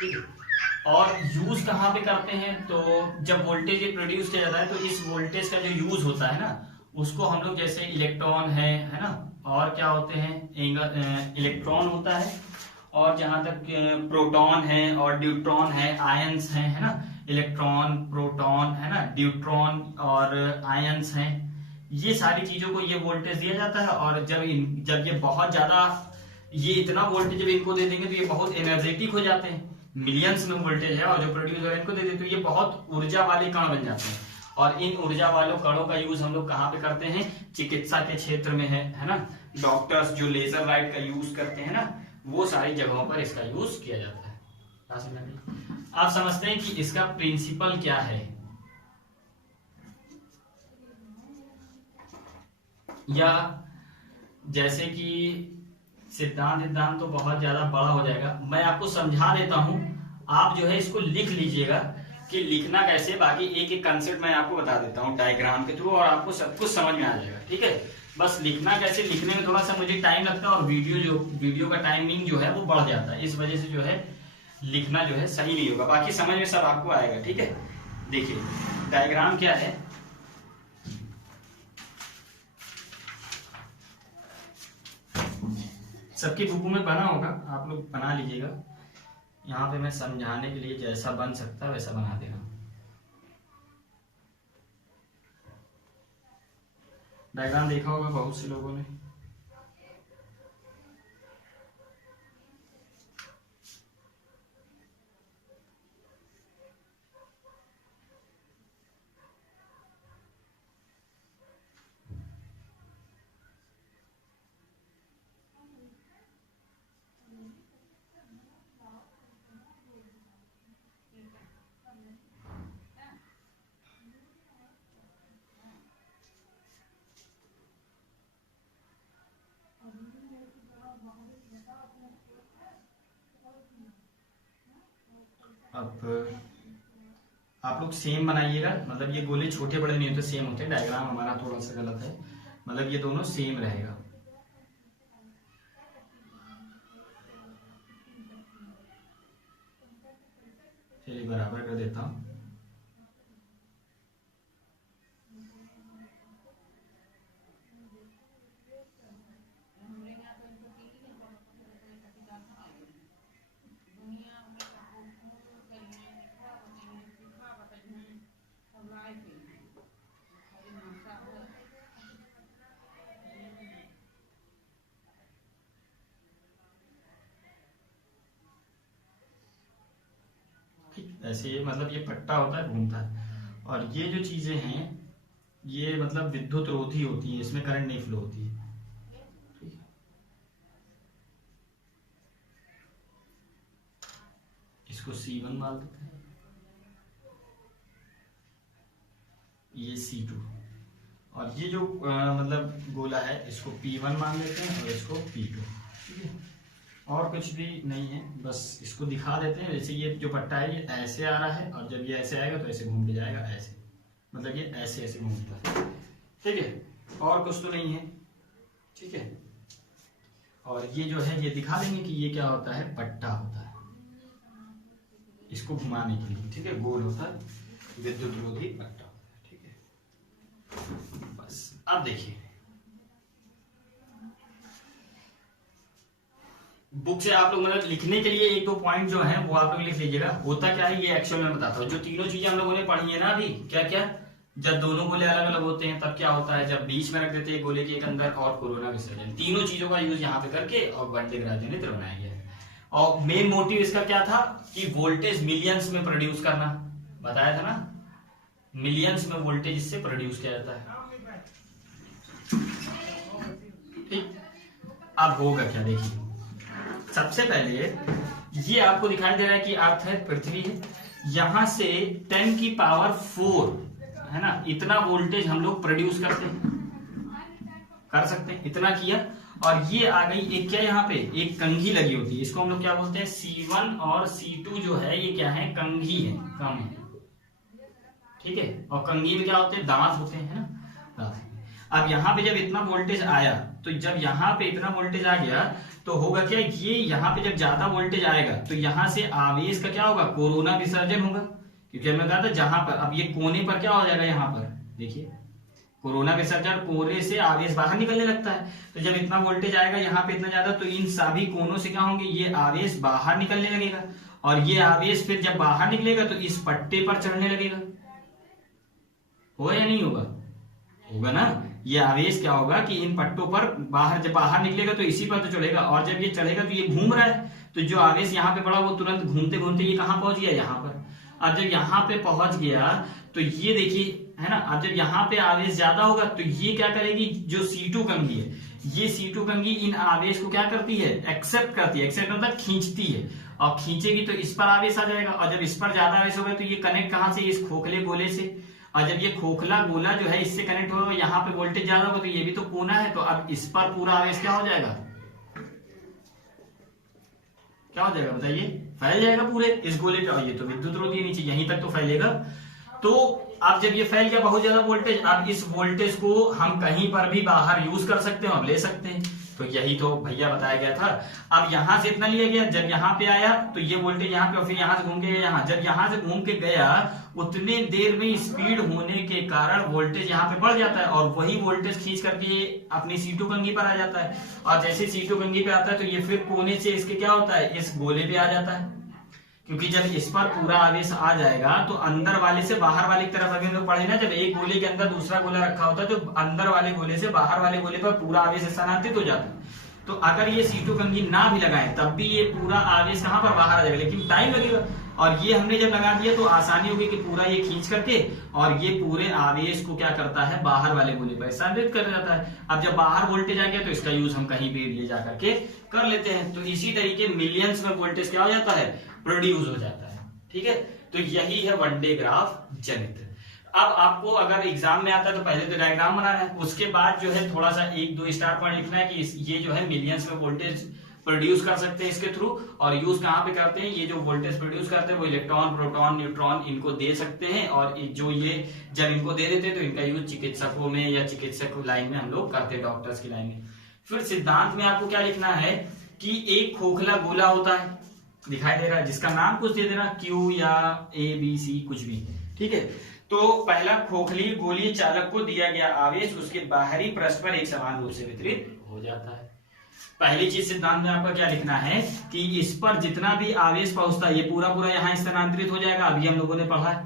ठीक है। और यूज कहाँ पे करते हैं, तो जब वोल्टेज ये प्रोड्यूस किया जाता है तो इस वोल्टेज का जो यूज होता है ना, उसको हम लोग जैसे इलेक्ट्रॉन है ना, और क्या होते हैं, इलेक्ट्रॉन होता है, और जहां तक प्रोटॉन है और ड्यूट्रॉन है, आयंस है ना, इलेक्ट्रॉन, प्रोटॉन है ना, ड्यूट्रॉन और आयंस हैं, ये सारी चीजों को ये वोल्टेज दिया जाता है। और जब ये बहुत ज्यादा, ये इतना वोल्टेज जब इनको दे देंगे तो ये बहुत एनर्जेटिक हो जाते हैं, मिलियंस में वोल्टेज है, और जो प्रोड्यूस हो इनको दे देते तो ये बहुत ऊर्जा वाले कण बन जाते हैं। और इन ऊर्जा वालों कणों का यूज हम लोग कहाँ पे करते हैं, चिकित्सा के क्षेत्र में है ना, डॉक्टर्स जो लेजर लाइट का यूज करते हैं ना, वो सारी जगहों पर इसका यूज किया जाता है। आप समझते हैं कि इसका प्रिंसिपल क्या है, या जैसे कि सिद्धांत तो बहुत ज्यादा बड़ा हो जाएगा, मैं आपको समझा देता हूं, आप जो है इसको लिख लीजिएगा कि लिखना कैसे। बाकी एक एक कंसेप्ट मैं आपको बता देता हूं डायग्राम के थ्रू, और आपको सब कुछ समझ में आ जाएगा, ठीक है। बस लिखना कैसे, लिखने में थोड़ा सा मुझे टाइम लगता है, और वीडियो का टाइमिंग जो है वो बढ़ जाता है, इस वजह से जो है लिखना जो है सही नहीं होगा। बाकी समझ में सब आपको आएगा, ठीक है। देखिए डायग्राम क्या है, सबकी बुकों में बना होगा, आप लोग बना लीजिएगा। यहाँ पे मैं समझाने के लिए जैसा बन सकता है वैसा बना देना। डायग्राम देखा होगा बहुत से लोगों ने। आप लोग सेम बनाइएगा, मतलब ये गोले छोटे बड़े नहीं होते, सेम होते हैं। डायग्राम हमारा थोड़ा सा गलत है, मतलब ये दोनों सेम रहेगा। चलिए बराबर कर देता हूं। ऐसे मतलब ये पट्टा होता है, घूमता है, और ये जो चीजें हैं ये मतलब विद्युत रोधी होती है, इसमें करंट नहीं फ्लो होती है। ठीक है, इसको C1 मान लेते हैं, ये C2, और ये जो मतलब गोला है इसको P1 मान लेते हैं और इसको P2। ठीक है, और कुछ भी नहीं है, बस इसको दिखा देते हैं। जैसे ये जो पट्टा है ये ऐसे आ रहा है, और जब ये ऐसे आएगा तो ऐसे घूम के जाएगा, ऐसे मतलब ये ऐसे ऐसे घूमता है। ठीक है, और कुछ तो नहीं है। ठीक है, और ये जो है ये दिखा देंगे कि ये क्या होता है, पट्टा होता है इसको घुमाने के लिए। ठीक है, गोल होता है, विद्युत रोधी पट्टा होता है। ठीक है, बस अब देखिए बुक से आप लोग मतलब लिखने के लिए एक दो पॉइंट जो है वो आप लोग लिख लीजिएगा। होता क्या है ये एक्चुअल में बताता हूँ। जो तीनों चीजें हम लोगों ने पढ़ी है ना अभी, क्या क्या, जब दोनों गोले अलग अलग होते हैं तब क्या होता है, जब बीच में रख देते हैं गोले के एक अंदर, और कोरोना विसर्जन, तीनों चीजों का यूज यहाँ पे करके और वनडे ग्राफ जनित्र बनाया गया है। और मेन मोटिव इसका क्या था कि वोल्टेज मिलियंस में प्रोड्यूस करना, बताया था ना, मिलियंस में वोल्टेज इससे प्रोड्यूस किया जाता है। ठीक, अब होगा क्या देखिए, सबसे पहले ये आपको दिखाई दे रहा है कि अर्थ है, पृथ्वी है, यहां से 10 की पावर 4 है ना, इतना वोल्टेज हम लोग प्रोड्यूस कर सकते हैं, इतना किया। और ये आ गई एक क्या, यहाँ पे एक कंघी लगी होती है, इसको हम लोग क्या बोलते हैं, C1 और C2 जो है ये क्या है, कंघी है, कम है। ठीक है, और कंघी में क्या होते हैं, दांत होते हैं, है ना, दांत। अब यहाँ पे जब इतना वोल्टेज आया, तो जब यहाँ पे इतना वोल्टेज आ गया तो होगा क्या, ये यहाँ पे जब ज्यादा वोल्टेज आएगा तो यहाँ से आवेश का क्या होगा, कोरोना विसर्जन होगा। क्योंकि हमने कहा था जहां पर, अब ये कोने पर क्या हो जाएगा, यहाँ पर देखिए कोरोना विसर्जन, कोने से आवेश बाहर निकलने लगता है। तो जब इतना वोल्टेज आएगा यहाँ पे इतना ज्यादा, तो इन सभी कोनों से क्या होंगे, ये आवेश बाहर निकलने लगेगा, और ये आवेश फिर जब बाहर निकलेगा तो इस पट्टे पर चढ़ने लगेगा। होगा या नहीं होगा, होगा ना। ये आवेश क्या होगा कि इन पट्टों पर बाहर, जब बाहर निकलेगा तो इसी पर तो चढ़ेगा, और जब ये चढ़ेगा तो ये घूम रहा है, तो जो आवेश यहाँ पे पड़ा वो तुरंत घूमते घूमते ये कहां पहुंच गया, यहाँ पर। अब जब यहाँ पे पहुंच गया तो ये देखिए है ना, अब जब यहाँ पे आवेश ज्यादा होगा तो ये क्या करेगी, जो C2 कंघी है, ये C2 कंघी इन आवेश को क्या करती है, एक्सेप्ट करती है। एक्सेप्ट मतलब खींचती है, और खींचेगी तो इस पर आवेश आ जाएगा, और जब इस पर ज्यादा आवेश होगा तो ये कनेक्ट कहां से, इस खोखले गोले से, और जब ये खोखला गोला जो है इससे कनेक्ट होगा, यहाँ पे वोल्टेज ज्यादा होगा तो ये भी तो कोना है, तो अब इस पर पूरा आवेश क्या हो जाएगा, क्या हो जाएगा बताइए, फैल जाएगा पूरे इस गोले पे। और ये तो विद्युत रोधी नीचे यहीं तक तो फैलेगा। तो अब जब ये फैल गया बहुत ज्यादा वोल्टेज, अब इस वोल्टेज को हम कहीं पर भी बाहर यूज कर सकते हैं और ले सकते हैं। तो यही तो भैया बताया गया था। अब यहां से इतना लिया गया, जब यहाँ पे आया तो ये वोल्टेज यहाँ पे, और फिर यहाँ से घूम के गया यहाँ, जब यहाँ से घूम के गया उतने देर में स्पीड होने के कारण वोल्टेज यहाँ पे बढ़ जाता है, और वही वोल्टेज खींच करके अपनी C2 कंघी पर आ जाता है। और जैसे C2 कंघी पे आता है तो ये फिर कोने से इसके क्या होता है, इस गोले पे आ जाता है। क्योंकि जब इस पर पूरा आवेश आ जाएगा तो अंदर वाले से बाहर वाले की तरफ, अभी हम लोग पढ़े ना, जब एक गोले के अंदर दूसरा गोला रखा होता है तो अंदर वाले गोले से बाहर वाले गोले पर पूरा आवेश स्थानांतरित हो जाता है। तो अगर ये C2 कंघी ना भी लगाए तब भी ये पूरा आवेश कहां पर, बाहर आ जाएगा, लेकिन टाइम लगेगा। और ये हमने जब लगा दिया तो आसानी होगी कि पूरा ये खींच करके और ये पूरे आवेश को क्या करता है, बाहर वाले गोले पर स्थानांतरित कर जाता है। अब जब बाहर वोल्टेज आ गया तो इसका यूज हम कहीं भी ले जाकर के कर लेते हैं। तो इसी तरीके मिलियंस में वोल्टेज क्या हो जाता है, प्रोड्यूस हो जाता है। ठीक है, तो यही है वनडे ग्राफ जनित्र। अब आपको अगर एग्जाम में आता है तो पहले तो डायग्राम बनाना है, उसके बाद जो है थोड़ा सा 1-2 स्टार पॉइंट लिखना है कि ये जो है मिलियंस में वोल्टेज प्रोड्यूस कर सकते हैं इसके थ्रू। और यूज कहाँ पे करते हैं, ये जो वोल्टेज प्रोड्यूस करते हैं वो इलेक्ट्रॉन, प्रोटॉन, न्यूट्रॉन इनको दे सकते हैं। और जो ये जब इनको दे देते हैं तो इनका यूज चिकित्सकों में या चिकित्सक लाइन में हम लोग करते हैं, डॉक्टर्स की लाइन में। फिर सिद्धांत में आपको क्या लिखना है कि एक खोखला गोला होता है, दिखाई दे रहा है, जिसका नाम कुछ दे देना, क्यू या ABC कुछ भी, ठीक है। तो पहला खोखली गोलीय चालक को दिया गया आवेश उसके बाहरी पृष्ठ पर एक समान रूप से वितरित हो जाता है। पहली चीज सिद्धांत में आपका क्या लिखना है कि इस पर जितना भी आवेश पहुंचता है ये पूरा पूरा यहाँ स्थानांतरित हो जाएगा, अभी हम लोगों ने पढ़ा है,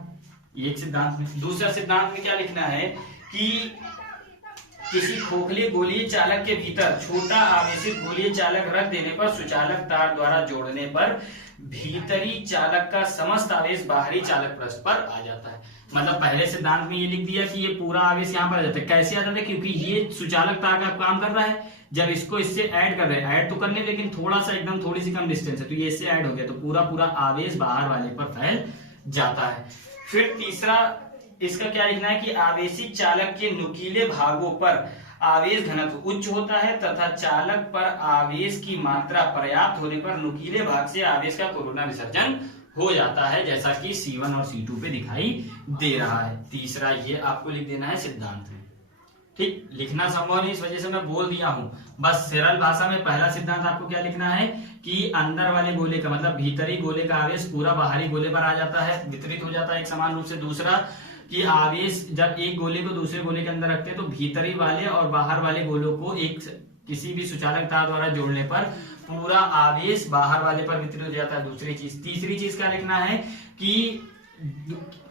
एक सिद्धांत में। दूसरा सिद्धांत में क्या लिखना है कि किसी खोखले गोलीय चालक के भीतर छोटा आवेशित गोलीय चालक रख देने पर सुचालक तार द्वारा जोड़ने पर भीतरी चालक का समस्त आवेश बाहरी चालक पृष्ठ पर आ जाता है। मतलब पहले सिद्धांत में ये लिख दिया कि ये पूरा आवेश यहाँ पर आ जाता है। कैसे आ जाता है, क्योंकि ये सुचालक तार का काम कर रहा है, जब इसको इससे ऐड कर रहे हैं, ऐड तो करने लेकिन थोड़ा सा एकदम थोड़ी सी कम डिस्टेंस है, तो ये इससे ऐड हो गया तो पूरा पूरा आवेश बाहर वाले पर फैल जाता है। फिर तीसरा इसका क्या लिखना है कि आवेशित चालक के नुकीले भागों पर आवेश घनत्व उच्च होता है तथा चालक पर आवेश की मात्रा पर्याप्त होने पर नुकीले भाग से आवेश का कोरोना विसर्जन हो जाता है, जैसा कि C1 और C2 पे दिखाई दे रहा है। तीसरा ये आपको लिख देना है सिद्धांत में, ठीक। लिखना संभव नहीं, इस वजह से मैं बोल दिया हूं। बस सरल भाषा में पहला सिद्धांत आपको क्या लिखना है कि अंदर वाले गोले का मतलब भीतरी गोले का आवेश पूरा बाहरी गोले पर आ जाता है, वितरित हो जाता है एक समान रूप से। दूसरा कि आवेश जब एक गोले को दूसरे गोले के अंदर रखते हैं तो भीतरी वाले और बाहर वाले गोलों को एक किसी भी सुचालक तार द्वारा जोड़ने पर पूरा आवेश बाहर वाले पर वितरित हो जाता है, दूसरी चीज। तीसरी चीज क्या लिखना है कि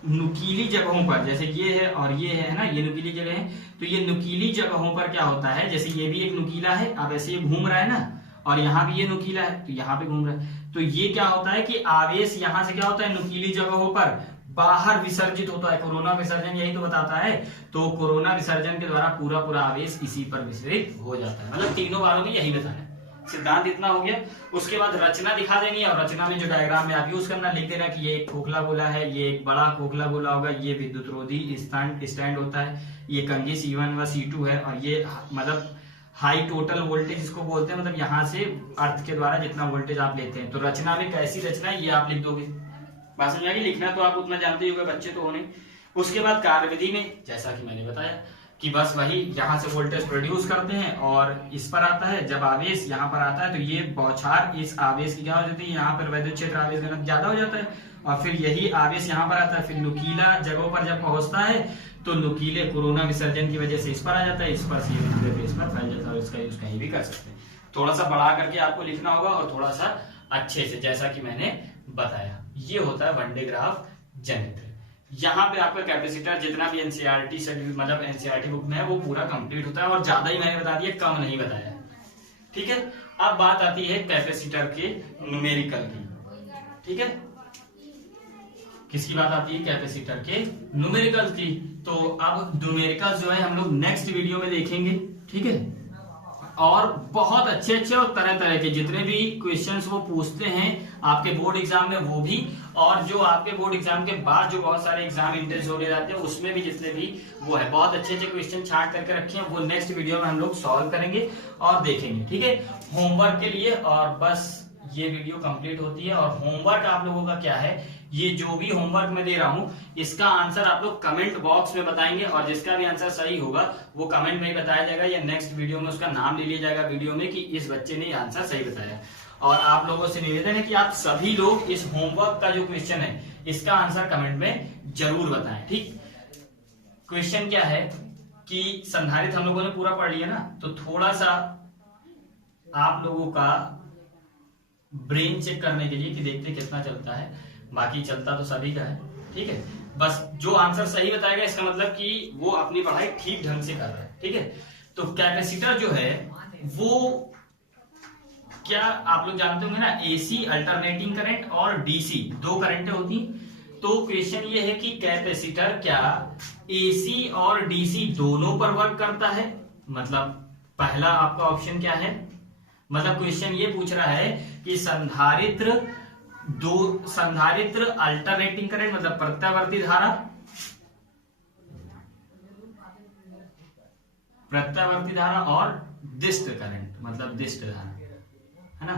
नुकीली जगहों पर, जैसे ये है और ये है ना, ये नुकीली जगह है, तो ये नुकीली जगहों पर क्या होता है, जैसे ये भी एक नुकीला है, अब ऐसे ये घूम रहा है ना, और यहाँ भी ये नुकीला है तो यहाँ पे घूम रहा है, तो ये क्या होता है कि आवेश यहाँ से क्या होता है नुकीली जगहों पर बाहर विसर्जित होता है, कोरोना विसर्जन यही तो बताता है। तो कोरोना विसर्जन के द्वारा पूरा पूरा आवेश इसी पर विसर्जित हो जाता है। मतलब तीनों बारों में यही बताना है। सिद्धांत इतना हो गया। उसके बाद रचना दिखा देनी है और रचना में जो डायग्राम में आप यूज करना, लिख देना कि ये एक खोखला गोला है, ये एक बड़ा खोखला गोला होगा, ये विद्युत रोधी स्टैंड होता है, ये कंघी C1 व C2 है, और ये मतलब हाई टोटल वोल्टेज इसको बोलते हैं, मतलब यहाँ से अर्थ के द्वारा जितना वोल्टेज आप लेते हैं। तो रचना में कैसी रचना है ये आप लिख दोगे, बात समझ आ गई। लिखना तो आप उतना जानते ही होंगे, बच्चे तो होने। उसके बाद कार्यविधि में जैसा कि मैंने बताया कि बस वही यहाँ से वोल्टेज प्रोड्यूस करते हैं और इस पर आता है, जब आवेश यहाँ पर आता है तो ये बौछार इस आवेश की क्या हो जाती है, यहाँ पर वैद्युत क्षेत्र आवेश घनत्व ज्यादा हो जाता है, और फिर यही आवेश यहाँ पर आता है, फिर नुकीला जगहों पर जब पहुंचता है तो नुकीले कोरोना विसर्जन की वजह से इस पर आ जाता है, इस पर से इस पर फैल जाता है, और इसका यूज कहीं भी कर सकते हैं। थोड़ा सा बढ़ा करके आपको लिखना होगा और थोड़ा सा अच्छे से, जैसा कि मैंने बताया। ये होता है वन डे ग्राफ जनित्र। यहाँ पे आपका कैपेसिटर जितना भी एनसीईआरटी से मतलब एनसीईआरटी बुक में है वो पूरा कंप्लीट होता है, और ज्यादा ही मैंने बता दिया, कम नहीं बताया, ठीक है। अब बात आती है कैपेसिटर के न्यूमेरिकल की, ठीक है। किसकी बात आती है, कैपेसिटर के न्यूमेरिकल की। तो अब न्यूमेरिकल जो है हम लोग नेक्स्ट वीडियो में देखेंगे, ठीक है। और बहुत अच्छे अच्छे और तरह तरह के जितने भी क्वेश्चंस वो पूछते हैं आपके बोर्ड एग्जाम में वो भी, और जो आपके बोर्ड एग्जाम के बाद जो बहुत सारे एग्जाम इंटेंस होने जाते हैं उसमें भी जितने भी वो है, बहुत अच्छे अच्छे क्वेश्चन छाट करके रखे हैं, वो नेक्स्ट वीडियो में हम लोग सॉल्व करेंगे और देखेंगे, ठीक है। होमवर्क के लिए और बस ये वीडियो कंप्लीट होती है। और होमवर्क आप लोगों का क्या है, ये जो भी होमवर्क मैं दे रहा हूं इसका आंसर आप लोग कमेंट बॉक्स में बताएंगे, और जिसका भी आंसर सही होगा वो कमेंट में ही बताया जाएगा, या नेक्स्ट वीडियो में उसका नाम ले लिया जाएगा वीडियो में कि इस बच्चे ने आंसर सही बताया। और आप लोगों से निवेदन है कि आप सभी लोग इस होमवर्क का जो क्वेश्चन है इसका आंसर कमेंट में जरूर बताएं, ठीक। क्वेश्चन क्या है कि संधारित्र हम लोगों ने पूरा पढ़ लिया ना, तो थोड़ा सा आप लोगों का ब्रेन चेक करने के लिए कि देखते कितना चलता है, बाकी चलता तो सभी का है, ठीक है। बस जो आंसर सही बताएगा इसका मतलब कि वो अपनी पढ़ाई ठीक ढंग से कर रहा है, ठीक है। तो कैपेसिटर जो है वो क्या आप लोग जानते होंगे ना, एसी अल्टरनेटिंग करंट और डीसी दो करंटें होती। तो क्वेश्चन ये है कि कैपेसिटर क्या एसी और डीसी दोनों पर वर्क करता है, मतलब पहला आपका ऑप्शन क्या है, मतलब क्वेश्चन ये पूछ रहा है कि संधारित्र अल्टरनेटिंग करंट मतलब प्रत्यावर्ती धारा और दिष्ट करंट मतलब दिष्ट धारा, है ना,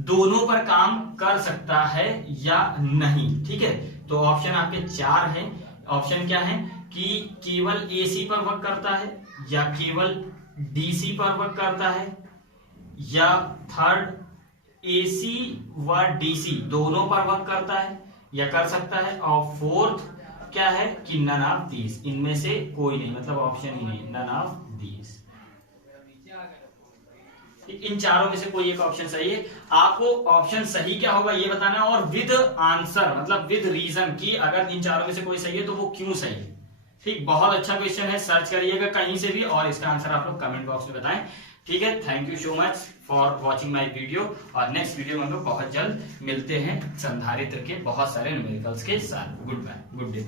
दोनों पर काम कर सकता है या नहीं। ठीक है, तो ऑप्शन आपके 4 है। ऑप्शन क्या है कि केवल एसी पर वर्क करता है, या केवल डीसी पर वर्क करता है, या थर्ड एसी व डीसी दोनों पर वर्क करता है या कर सकता है, और फोर्थ क्या है कि नन ऑफ दीज, इनमें से कोई नहीं, मतलब ऑप्शन ही नहीं, नन ऑफ दीज। इन चारों में से कोई एक ऑप्शन सही है। आपको ऑप्शन सही क्या होगा ये बताना है, और विद आंसर, मतलब विद रीजन कि अगर इन चारों में से कोई सही है तो वो क्यों सही है। ठीक, बहुत अच्छा क्वेश्चन है, सर्च करिएगा कहीं से भी और इसका आंसर आप लोग कमेंट बॉक्स में बताएं। ठीक है, thank you so much for watching my video, और नेक्स्ट वीडियो में हम लोग बहुत जल्द मिलते हैं संधारित्र के बहुत सारे न्यूमेरिकल्स के साथ। Goodbye, good day.